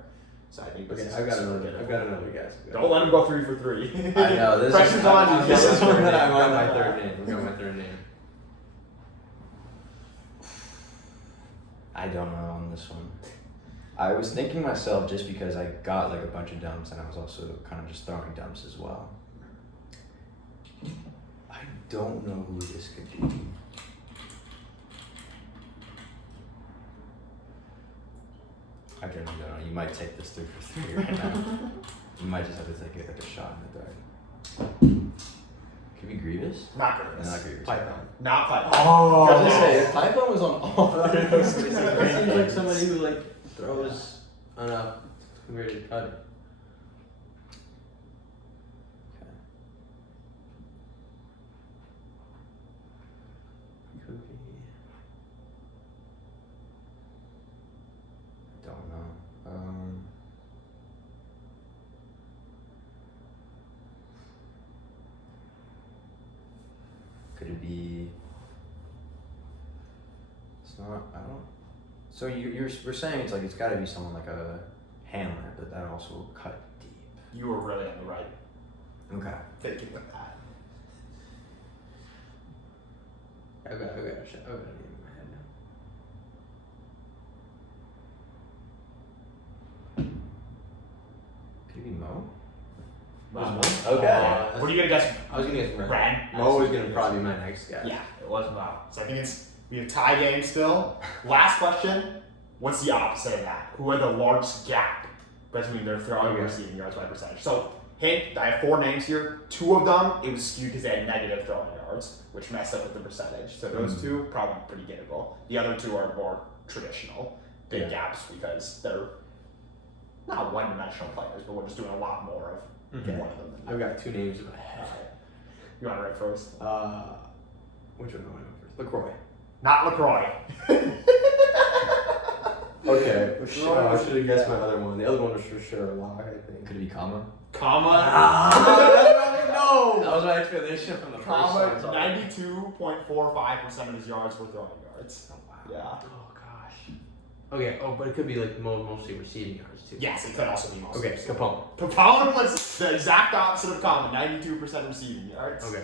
So I think this Okay, is I've got super another. good. I've got another guess. Don't let him go 3 for 3. I know, this Pressure's is- on you. this is one that I've I'm got on. my third name. I've got my third name. I don't know on this one. I was thinking myself just because I got like a bunch of dumps and I was also kind of just throwing dumps as well. I don't know who this could be. I genuinely don't know. You might take this 3 for 3 right now. You might just have to take it like a shot in the dark. Could be Grievous? Not Grievous. Not Grievous. Python. Not Python. Oh. I was gonna say, if Python was on all three of those specific It seems like somebody who like throws on a converted cutter. Could be. Don't know. Could it be? It's not. I don't. So we're saying it's like it's got to be someone like a handler, but that also will cut deep. You were really on the right Okay. thinking with that. I've got a name in my head now. Could it be Mo? Okay. What are you gonna guess? I was gonna guess Ren. Ren. Mo was gonna probably be my next guess. Yeah, it was Mo. So I think we have tie game still. Last question. What's the opposite of that? Who had the largest gap between their throwing and receiving yards by percentage? So hint, I have 4 names here. 2 of them, it was skewed because they had negative throwing yards, which messed up with the percentage. So those 2, probably pretty gettable. The other 2 are more traditional big gaps because they're not one-dimensional players, but we're just doing a lot more of one of them. I've got 2 names in my head. You want to write first? Which one do I want to go first? LaCroix. Not LaCroix. Okay. I should have guessed my other one. The other one was for sure a lock, I think. Could it be Comma? Comma. That was my explanation from the first Comma. one. 92.45% of his yards were throwing yards. Oh, wow. Yeah. Oh gosh. Okay. Oh, but it could be like mostly receiving yards too. Yes, it could also be mostly. Okay. Capone. Capone was the exact opposite of Comma. 92% receiving yards. Okay.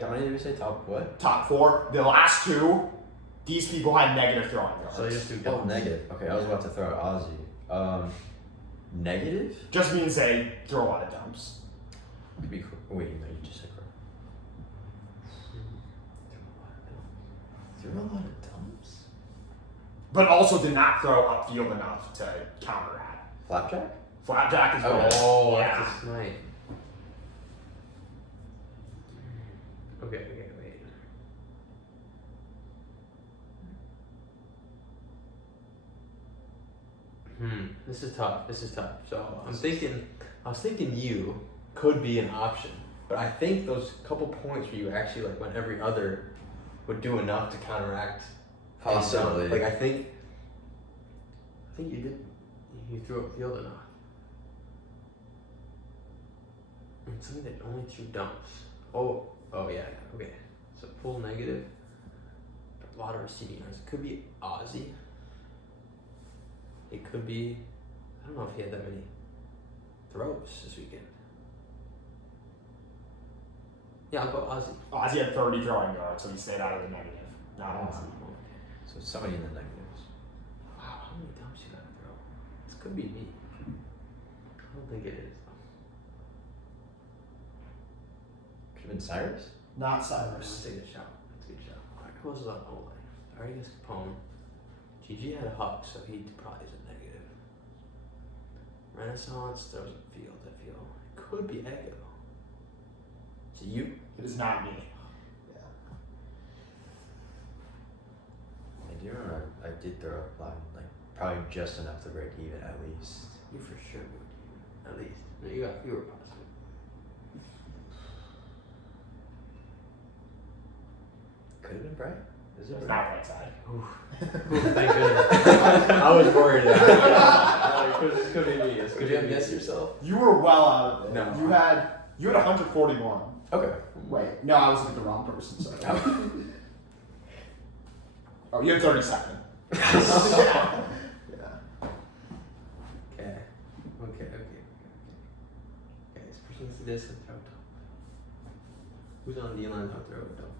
How many did we say? Top what? Top 4. The last 2, these people had negative throwing yards. So they just do Oh, dumps. negative. Okay, I was about to throw out Ozzy. Negative? Just means they throw a lot of dumps. Could be. Wait, no, you just said correct. Threw a lot of dumps. But also did not throw upfield enough to counteract. Flapjack? Flapjack is Okay. good. Oh, Yeah. that's a snipe. Okay, wait. This is tough. So I was thinking you could be an option, but I think those couple points where you actually like went every other would do enough to counteract. any dump. Possibly. Like I think you did. You threw upfield enough. And somebody that only 2 dumps. Oh yeah. Okay. So full negative. A lot of receiving yards. It could be Ozzy. It could be. I don't know if he had that many throws this weekend. Yeah, I'll go Ozzy. Ozzy had 30 throwing yards, so he stayed out of the negative. No. So somebody in the negatives. Wow, how many dumps you gotta throw? This could be me. I don't think it is. Could have been Cyrus? Not Let's Cyrus. take a shot. Let's get a shot. Alright, who else is on O line? Arrakis, Capone. GG had a Huck, so he probably is a negative. Renaissance throws a field, I feel. It could be Ego. Is it you? It is not me. I do remember I did throw a line, like probably just enough to break even at least. You for sure would. At least. No, you were positive. Could have been bright. Is it It's bright? not Brightside. Thank goodness. I was worried that this could be me. This Could you have missed yourself? You were well out of it. No. You had 141. Okay. Wait, no, I was looking at the wrong person. Sorry. Oh, you had 37. Yeah. Okay. Okay, this person needs to this and throw a dump. Who's on the line? I'll throw a dump.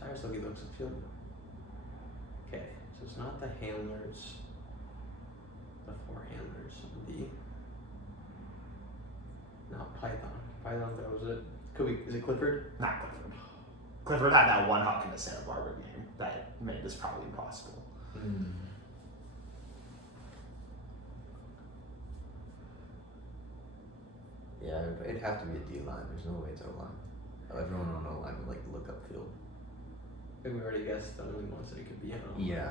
Cyrus looks at field. Okay, so it's not the handlers. The 4 handlers. Not Python. Python throws it. Could we? Is it Clifford? Not Clifford. Clifford had that one huck in the Santa Barbara game that made this probably impossible. Yeah, it'd have to be a D line. There's no way it's O line. Everyone on O line would like look upfield. I think we already guessed the only ones that it could be on. Yeah.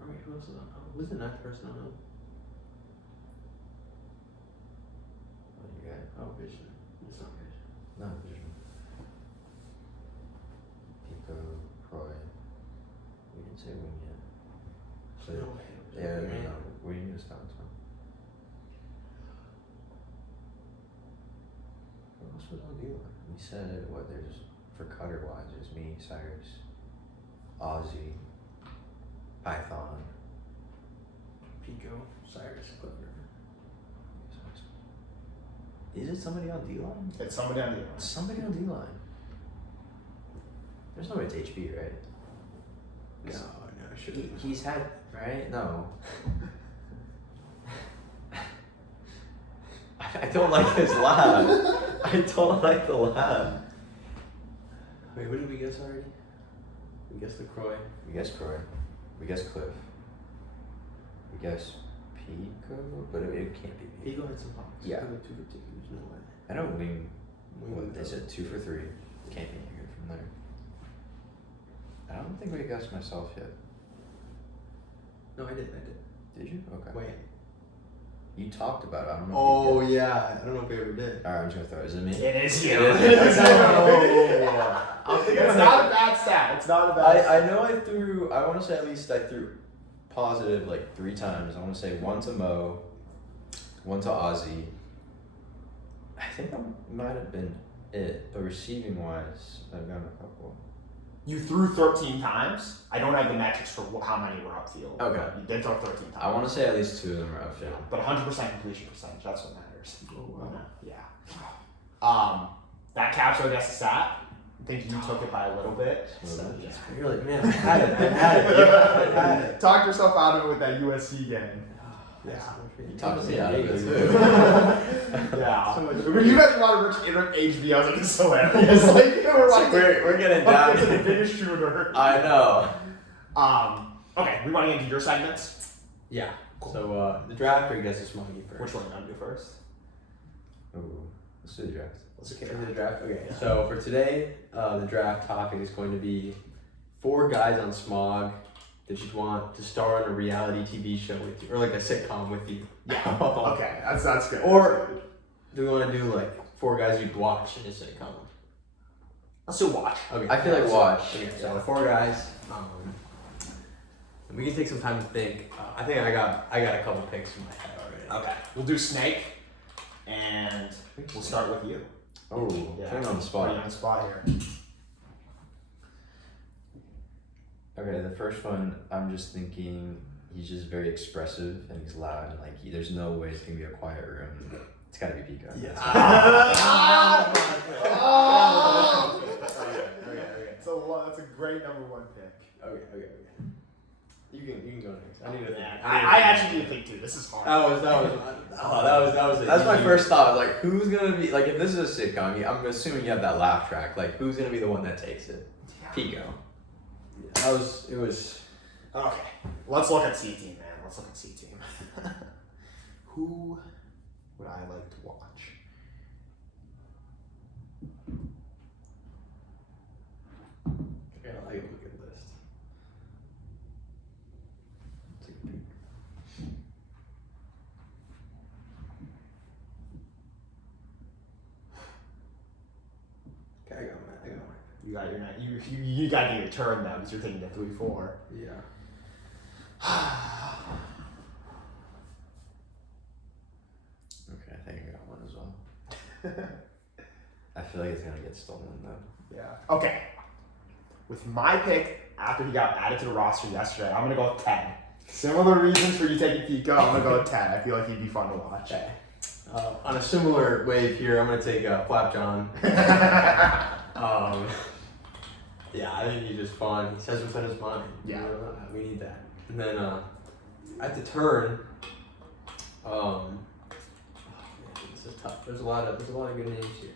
Alright, who else is on? Oh, who's the 9th person on? What do you got? Oh, Vision. It's not Vision. No, Vision. Pico, Croy. We didn't say wing yet. So, No way. yeah, no, wing is fine. What else was on D line? We said what? There's for cutter wise. There's me, Cyrus, Ozzy, Python. Pico, Cyrus, Clifford. Is it somebody on D line? It's somebody on the other. Somebody on D line. There's no way it's HB, right? No, sure. He's had right? No. I don't like his laugh. I don't like the laugh. Wait, what did we guess already? We guessed LaCroix. We guess Croy. We guess Cliff. We guess Pico, but it can't be Pico. Pico had some hawks. Yeah. 2 for 2. There's no way. I know wing. Wing They said 2 for 3. Can't be any good from there. I don't think we guessed myself yet. No, I did. Did you? Okay. Wait. You talked about it. I don't know. Oh, if you guessed. yeah. I don't know if we ever did. Alright, I'm just gonna throw it. Is it me? It is you. It is. I'm thinking It's about not a bad stat. It's not a bad stat. I know I want to say at least I threw positive like 3 times. I want to say 1 to Mo, 1 to Ozzy. I think that might have been it, but receiving wise, I've gotten a couple. You threw 13 times. I don't have the metrics for how many were upfield. Okay. But you did throw 13 times. I want to say at least 2 of them are Yeah, outfield. but 100% completion percentage. That's what matters. Oh, wow. Yeah. That caps our guess the stat. I think you took it by a little bit. So, yeah. You're like, man, I had it. Talk yourself out of it with that USC game. Yeah. You talked me out of it too. Yeah. So much When you guys want to rip HB, I was like, it's hilarious. Like, we're like, we're getting down. to the biggest shooter. I know. Okay, we want to get into your segments. Yeah. So the draft, or you guys are Smaugie first? Which one do you want to do first? Ooh, let's do the draft. Let's Okay, the draft. Okay, so for today, the draft topic is going to be 4 guys on Smog that you'd want to star on a reality TV show with you, or like a sitcom with you. Yeah. Okay, that's good. Or do we want to do like 4 guys you'd watch in a sitcom? let's do watch. Okay. I feel like watch. Okay, so the 4 guys. And we can take some time to think. I think I got a couple picks in my head already. Okay, we'll do Snake, and we'll start with you. Oh, Yeah. putting on the Put you spot. on the spot here. Okay, the first one, I'm just thinking he's just very expressive and he's loud and like there's no way it's gonna be a quiet room. It's gotta be Pico. Yes. Okay. That's a great number one pick. Okay. You can go next. I need to think. I actually need to think too. This is hard. That was. That's my first thought. Like, who's gonna be like if this is a sitcom? I'm assuming you have that laugh track. Like, who's gonna be the one that takes it? Pico. Yeah, it was. Okay. Let's look at C team, man. Let's look at C team. Who would I like to watch? Okay, I like a good list. Take a peek. Okay, I got mine. You got you got to do your turn now because you're taking the 3-4. Yeah. Okay, I think I got one as well. I feel like it's gonna get stolen though. Yeah. Okay. With my pick, after he got added to the roster yesterday, I'm gonna go with Ted. Similar reasons for you taking Pico. I'm gonna go with Ted. I feel like he'd be fun to watch. Okay. On a similar wave here, I'm gonna take Flap John. Yeah, I think he's just fun. He says what's on his mind. Yeah. We need that. And then at the turn, this is tough. There's a lot of good names here,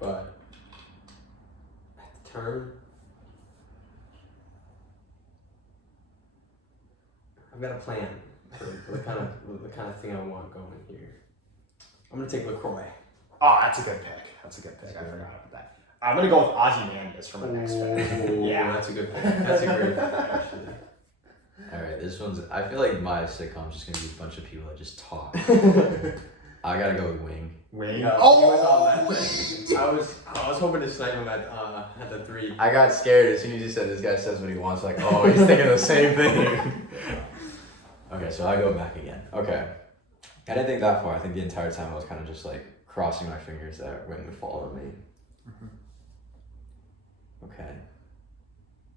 but at the turn, I've got a plan for the kind of thing I want going here. I'm gonna take LaCroix. Oh, that's a good pick. I forgot about that. I'm gonna go with Ozymandias for my next pick. Yeah, that's a good pick. That's a great pick, actually. Alright, this one's. I feel like my sitcom's just gonna be a bunch of people that just talk. I gotta go with Wing. Wing. Yeah, Oh! he was on that thing. I was hoping to snipe him at the 3. I got scared as soon as you said this guy says what he wants. Like, oh, he's thinking the same thing. Okay, so I go back again. Okay. I didn't think that far. I think the entire time I was kind of just like crossing my fingers that Wing would follow me. Mm-hmm. Okay.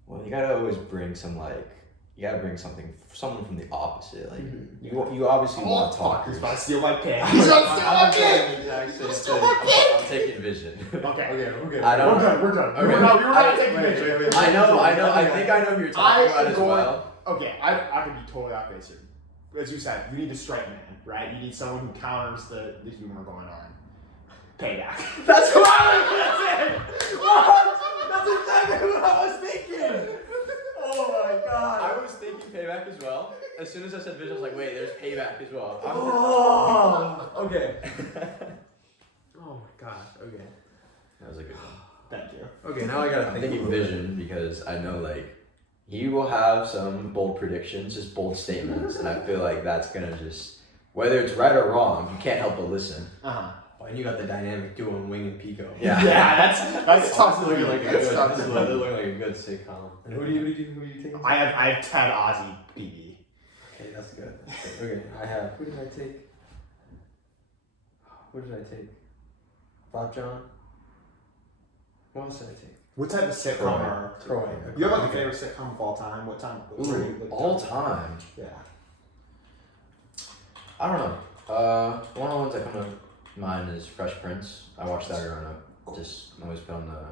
Well, you gotta always bring someone from the opposite. Like you obviously want talkers. He's about to steal my pick. I'm taking Vision. Okay. I don't. We're done. Okay. We were not taking Vision. I know. I think I know who you're talking about as well. Okay, I could be totally off base here. As you said, you need a strike man, right? You need someone who counters the humor going on. Payback. That's what I was gonna say. What? That's exactly what I was thinking. Oh my god. I was thinking Payback as well. As soon as I said Vision, I was like, wait, there's Payback as well. Okay. Oh my gosh. Okay. That was a good one. Thank you. Okay, now I gotta I'm think thinking a little Vision because I know like he will have some bold predictions, just bold statements, and I feel like that's gonna just whether it's right or wrong, you can't help but listen. Uh-huh. Oh, and you got the dynamic duo in Wing and Pico. Yeah. Yeah, that's tough to Looking do. like a That's good. tough This to is do. looking like a good sitcom. And who do you take? I have Ted, Ozzy, BB. Okay, that's good. Okay, I have. Who did I take? What did I take? Bob John. What else did I take? What type of sitcom are Troy. you have like a favorite sitcom of all time? What time? All time. Yeah. I don't know. One of the ones that come to mind is Fresh Prince. I watched that growing up. Just always put on the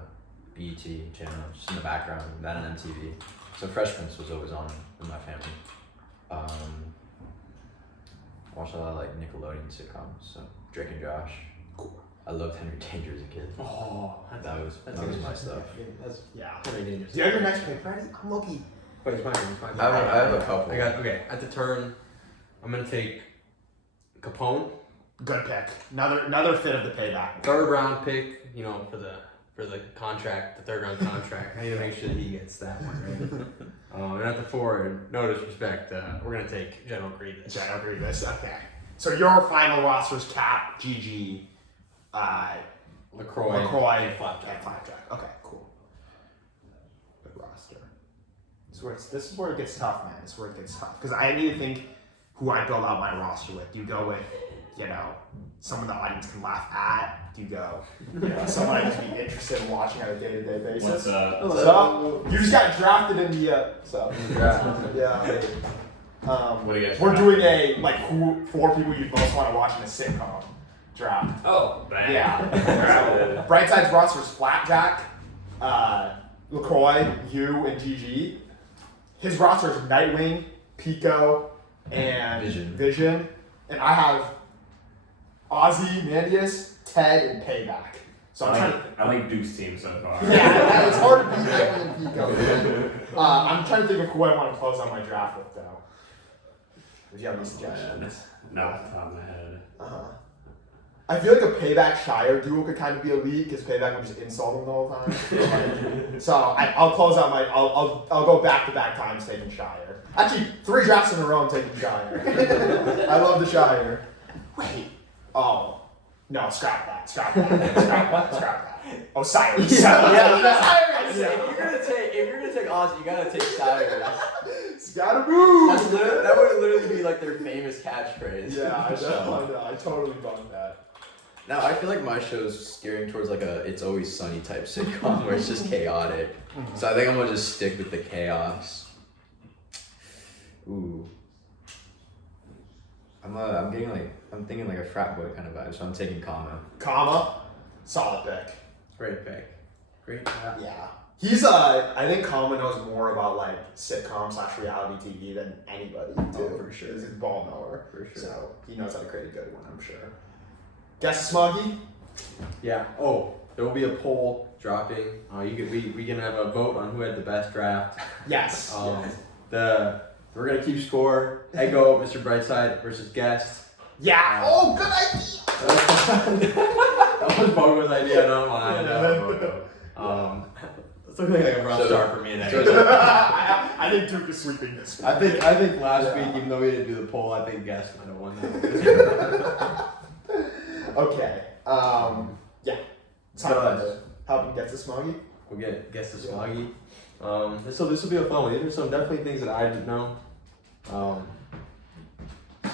BET channel, just in the background, that and MTV. So Fresh Prince was always on in my family. I watched a lot of like Nickelodeon sitcoms. So Drake and Josh. Cool. I loved Henry Danger as a kid. Oh, That was my stuff. That's Yeah. very dangerous. Do you have your next pick ready? I'm lucky. Wait, it's mine. I have a couple. I got at the turn. I'm gonna take Capone. Good pick. Another fit of the payback. 3rd round pick. You know, for the contract, the 3rd round contract. I need to make sure that he gets that one right. And at the 4, no disrespect, we're gonna take General Grievous. General Grievous. Okay. So your final rosters: Cap, GG, LaCroix, and Flapjack. Flapjack. Okay, cool. Good roster. This is where it gets tough, man. This is where it gets tough because I need to think who I build out my roster with. Do you go with, someone the audience can laugh at? Do you go, someone I just be interested in watching on a day-to-day basis? What's up? So you just got drafted in the yeah. What do you guys We're got? doing a who 4 people you'd most want to watch in a sitcom. draft. Oh, bang. Yeah. Brightside's roster is Flapjack, LaCroix, you, and GG. His roster is Nightwing, Pico, and Vision. And I have Ozzy, Mandius, Ted, and Payback. So I like Duke's team so far. Yeah, it's hard to beat Nightwing and Pico. I'm trying to think of who I want to close out my draft with, though. If you have any suggestions. No, off the top of my head. I feel like a Payback Shire duo could kind of be elite because Payback would just insult him the whole time. So I'll close out my. I'll go back to back times taking Shire. Actually, 3 drafts in a row I'm taking Shire. I love the Shire. Wait. Oh. No, scrap that. Oh, Cyrus. If you're gonna take Ozzy, you gotta take Cyrus. It's gotta move. That would literally be like their famous catchphrase. Yeah, I know. I totally bugged that. Now I feel like my show's steering towards like a It's Always Sunny type sitcom where it's just chaotic. So I think I'm gonna just stick with the chaos. Ooh. I'm thinking like a frat boy kind of vibe, so I'm taking Comma. Solid pick. Great pick. Great. Yeah. He's I think Comma knows more about like sitcom/reality TV than anybody too. For sure. He's a ball knower. For sure. So he knows how to create a good one, I'm sure. Guess Smaugie? Yeah. Oh, there will be a poll dropping. We can have a vote on who had the best draft. Yes. We're gonna keep score. Ego, Mr. Brightside versus Guest. Yeah. Oh, good idea. That was Bogo's idea, not mine. It's looking like a rough start for me and Ego. I think Duke is sweeping this week. I think last week, even though we didn't do the poll, I think Guest might have won that. Okay. Yeah. Time to help him get to Smaugie. We'll get Guess the Smaugie. This will be a fun one. These are some definitely things that I didn't know.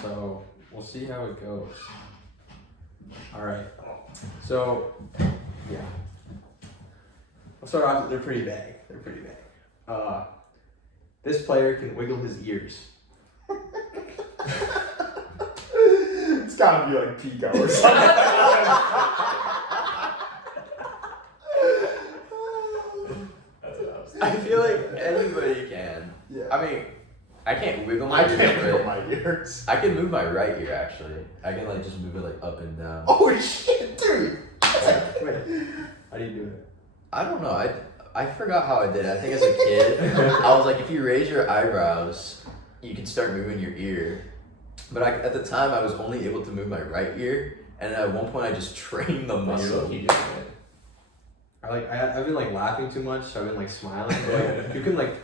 So we'll see how it goes. All right. So yeah, I'll start off. They're pretty vague. This player can wiggle his ears. It's gotta be like Pico or something. I feel like anybody can. Yeah. I mean, I can't wiggle my I ears. can't wiggle but my ears. I can move my right ear actually. I can like just move it like up and down. Oh shit, dude! Wait, how do you do it? I don't know. I forgot how I did it. I think as a kid, I was like, if you raise your eyebrows, you can start moving your ear. But at the time, I was only able to move my right ear, and at one point, I just trained the muscle. I've been like laughing too much, so I've been like smiling. But like, you can like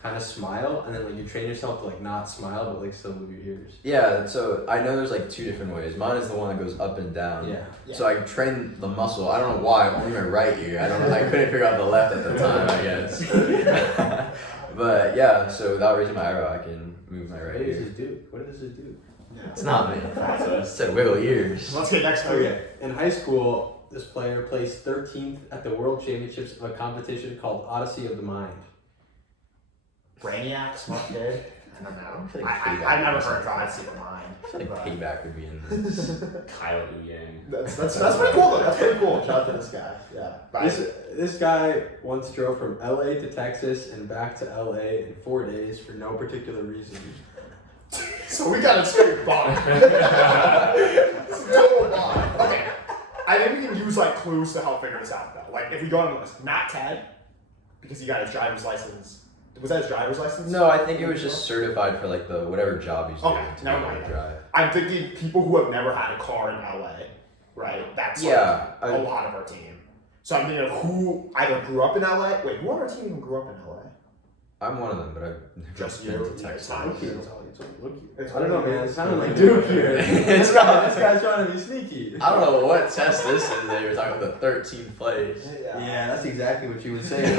kind of smile, and then like you train yourself to like not smile, but like still move your ears. Yeah, so I know there's like 2 different ways. Mine is the one that goes up and down. Yeah. So I trained the muscle. I don't know why, only my right ear. I don't know. I couldn't figure out the left at the time, I guess. But yeah, so without raising my eyebrow, I can move my right What does ear. this do? What does it do? It's not me. I said wiggle ears. Let's get next to Okay. In high school, this player placed 13th at the World Championships of a competition called Odyssey of the Mind. Brainiac, smart kid. I don't know. I feel like I've never heard of Odyssey of the Mind. I feel like Payback would be in this. Kyle Yang. That's pretty cool though. That's pretty cool. Shout out to this guy. Yeah. This guy once drove from LA to Texas and back to LA in 4 days for no particular reason. So we got a straight bomb. Total bomb. Okay. I think we can use like clues to help figure this out though. Like if we go on the list, not Ted, because he got his driver's license. Was that his driver's license? No, I think it was just certified for like the whatever job he's doing Okay, to never be able mind. to drive. I'm thinking people who have never had a car in LA, right? That's Yeah, like a lot of our team. So I'm thinking of who either grew up in LA. Wait, who on our team even grew up in LA? I'm one of them, but I've never Just been you? to Texas. Yeah, Look here. It's I don't know, man. It sounded like Duke Duke here. It's This not. guy's trying to be sneaky. I don't know what test this is that you're talking about the 13th place. Yeah, that's exactly what you would say.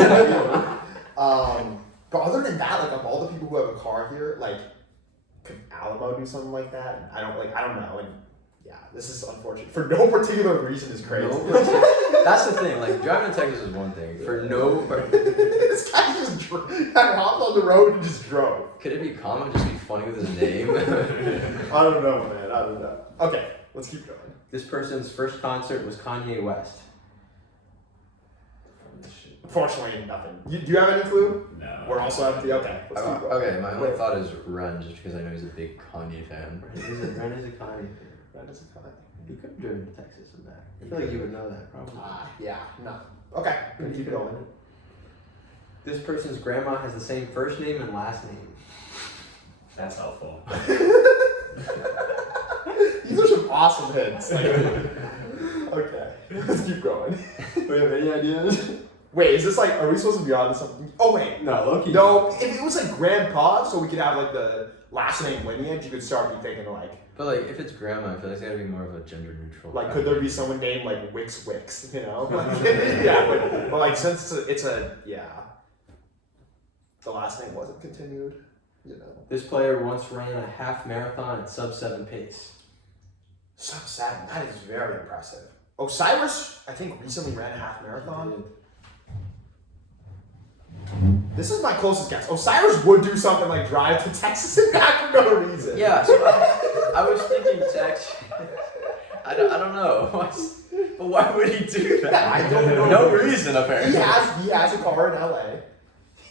But other than that, like of all the people who have a car here, like could Alamo do something like that? And I don't know. And yeah, this is unfortunate. For no particular reason is crazy. That's the thing. Like driving to Texas is one thing. For no, This guy just hopped on the road and just drove. could it be common? Just be funny with his name. I don't know, man. I don't know. Okay, Let's keep going. This person's first concert was Kanye West. Unfortunately, nothing. Do you have any clue? No. We're also empty. Okay. Let's keep going. Okay, my only thought is Ren, just because I know he's a big Kanye fan. Ren is a Kanye fan. That is a comment. You could have driven to Texas and back. I feel like you would know that, probably. Yeah. No. Okay. You Keep could going. win it. This person's grandma has the same first name and last name. That's helpful. These are some awesome hints. Okay. Let's keep going. Do you have any ideas? Wait, is this like, are we supposed to be on to something? Oh, wait. No, low-key. No, if it was like grandpa, so we could have like the last name lineage, you could start be thinking like, But like, if it's grandma, I feel like it's gotta be more of a gender neutral. like, could there be someone named like Wix, you know? Like, yeah, but like, since it's a, yeah. The last name wasn't continued, you know. This player once ran a half marathon at sub-7 pace. Sub-7, that is very impressive. Osiris, I think, recently ran a half marathon. This is my closest guess. Osiris would do something like drive to Texas and back for no reason. Yeah, so I was thinking Tex. I don't know. But why would he do that? I don't know. No reason, apparently. He has a car in LA.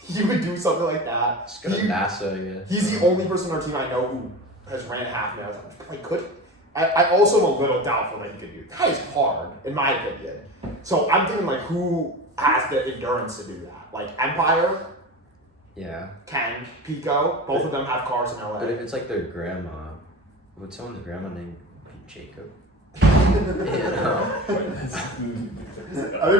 He would do something like that. Just go to NASA, I guess. He's the only person on our team I know who has ran a half marathon. Like, I also am a little doubtful that he could do it. That is hard, in my opinion. So I'm thinking, like, who has the endurance to do that? Like, Empire, Yeah. Ken, Pico, both of them have cars in LA. But if it's like their grandma, would someone's grandma name be Jacob? I think we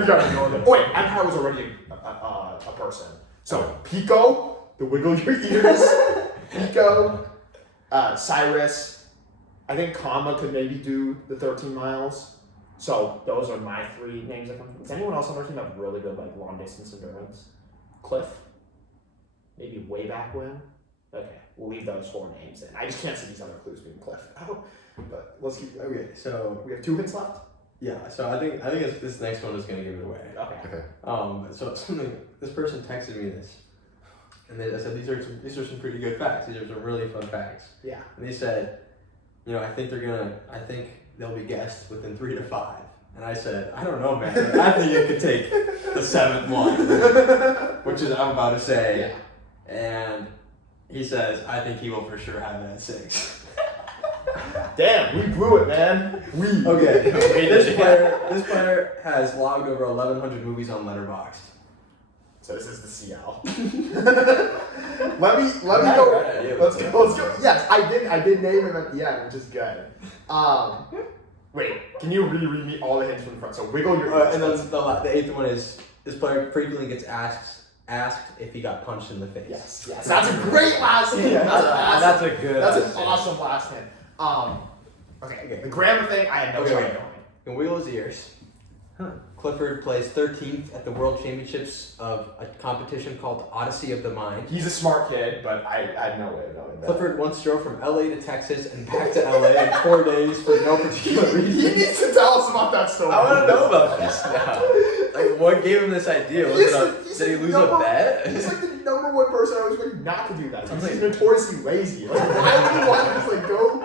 gotta go there. Oh wait, Empire was already a person. So Pico, the wiggle your ears. Pico, Cyrus. I think Kama could maybe do the 13 miles. So those are my three names that come. Does anyone else on our team have really good like long distance endurance? Cliff. Maybe way back when. Okay, we'll leave those four names in. I just can't see these other clues being Cliff. Oh, but let's keep. Okay, so We have 2 hints left. yeah, so I think this next one is gonna give it away. Okay. So something this person texted me this, and I said these are some pretty good facts. These are some really fun facts. Yeah. And they said, I think they'll be guessed within 3 to 5. And I said, I don't know, man. I think you could take the 7th one, which is I'm about to say. Yeah. And he says, I think he will for sure have it at 6. Damn, we blew it, man. Okay. This player has logged over 1,100 movies on Letterboxd. So this is the CL. let me go. Let's go. Yes, I did name him at the end, which is good. Wait, can you reread me all the hints from the front? So wiggle your ears. And then the 8th one is this player frequently gets asked if he got punched in the face. Yes. That's a great last hint. Yeah, That's a good. That's an awesome last hint. Okay. The grammar thing, I had no idea. You can wiggle his ears. Clifford plays 13th at the World Championships of a competition called Odyssey of the Mind. He's a smart kid, but I had no way of knowing that. Clifford once drove from LA to Texas and back to LA in 4 days for no particular He reason. needs to tell us about that story. I want to know about this now. Like, what gave him this idea? Did he lose a bet? He's like the number one person I was going not to do that. He's notoriously lazy. Like, why would you want to just like go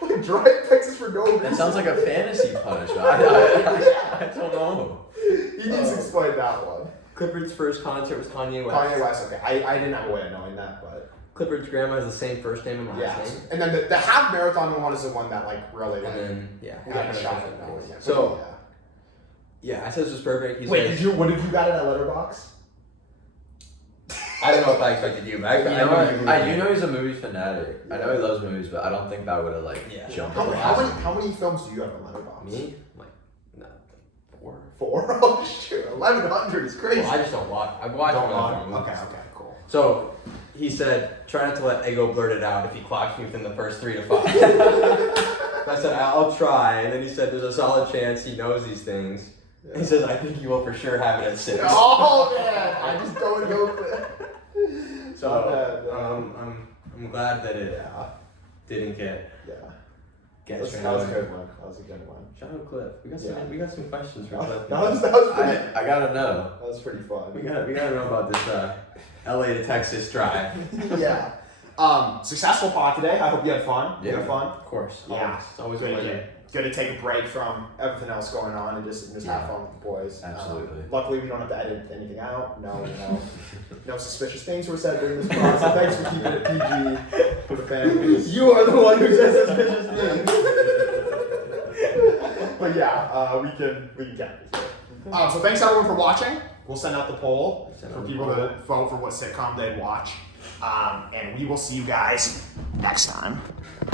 like drive Texas for no reason? That sounds like a fantasy punishment. I don't know. He needs to explain that one. Clifford's first concert was Kanye West. Kanye West, okay. I didn't have a way of knowing that, but Clifford's grandma has the same first name and last name. And then the half marathon one is the one that like really And like then we got a shot at knowing. Yeah. So yeah, I said this was perfect. What did you got it at Letterboxd? I don't know if I expected you, but I do know he's a movie fanatic. I know he loves movies, but I don't think that would have jumped. How many films do you have on Letterboxd? Me? Like, no, 4. 4? Oh shoot, 1,100 is crazy. Well, I just don't watch. I've watched one. Okay, cool. So he said, try not to let ego blurt it out if he clocks me within the first 3 to 5. I said, I'll try. And then he said, there's a solid chance he knows these things. Yeah. He says, I think he will for sure have it at 6. Oh man, I just don't go for it. So I'm glad that it didn't get that was a good one. That was a good one. Shout out Cliff. We got some questions for Cliff. That was pretty. I gotta know. That was pretty fun. We gotta know about this LA to Texas drive. Yeah. Successful pod today. I hope you had fun. Yeah. You had fun. Of course. Yeah. It's always a Great pleasure. game. good to take a break from everything else going on and just have fun with the boys. Absolutely. Luckily, we don't have to edit anything out. No suspicious things were said during this process. Thanks for keeping it PG for the families. You are the one who says suspicious things. But yeah, we can count this. So thanks everyone for watching. We'll send out the poll for people to vote for what sitcom they'd watch. And we will see you guys next time.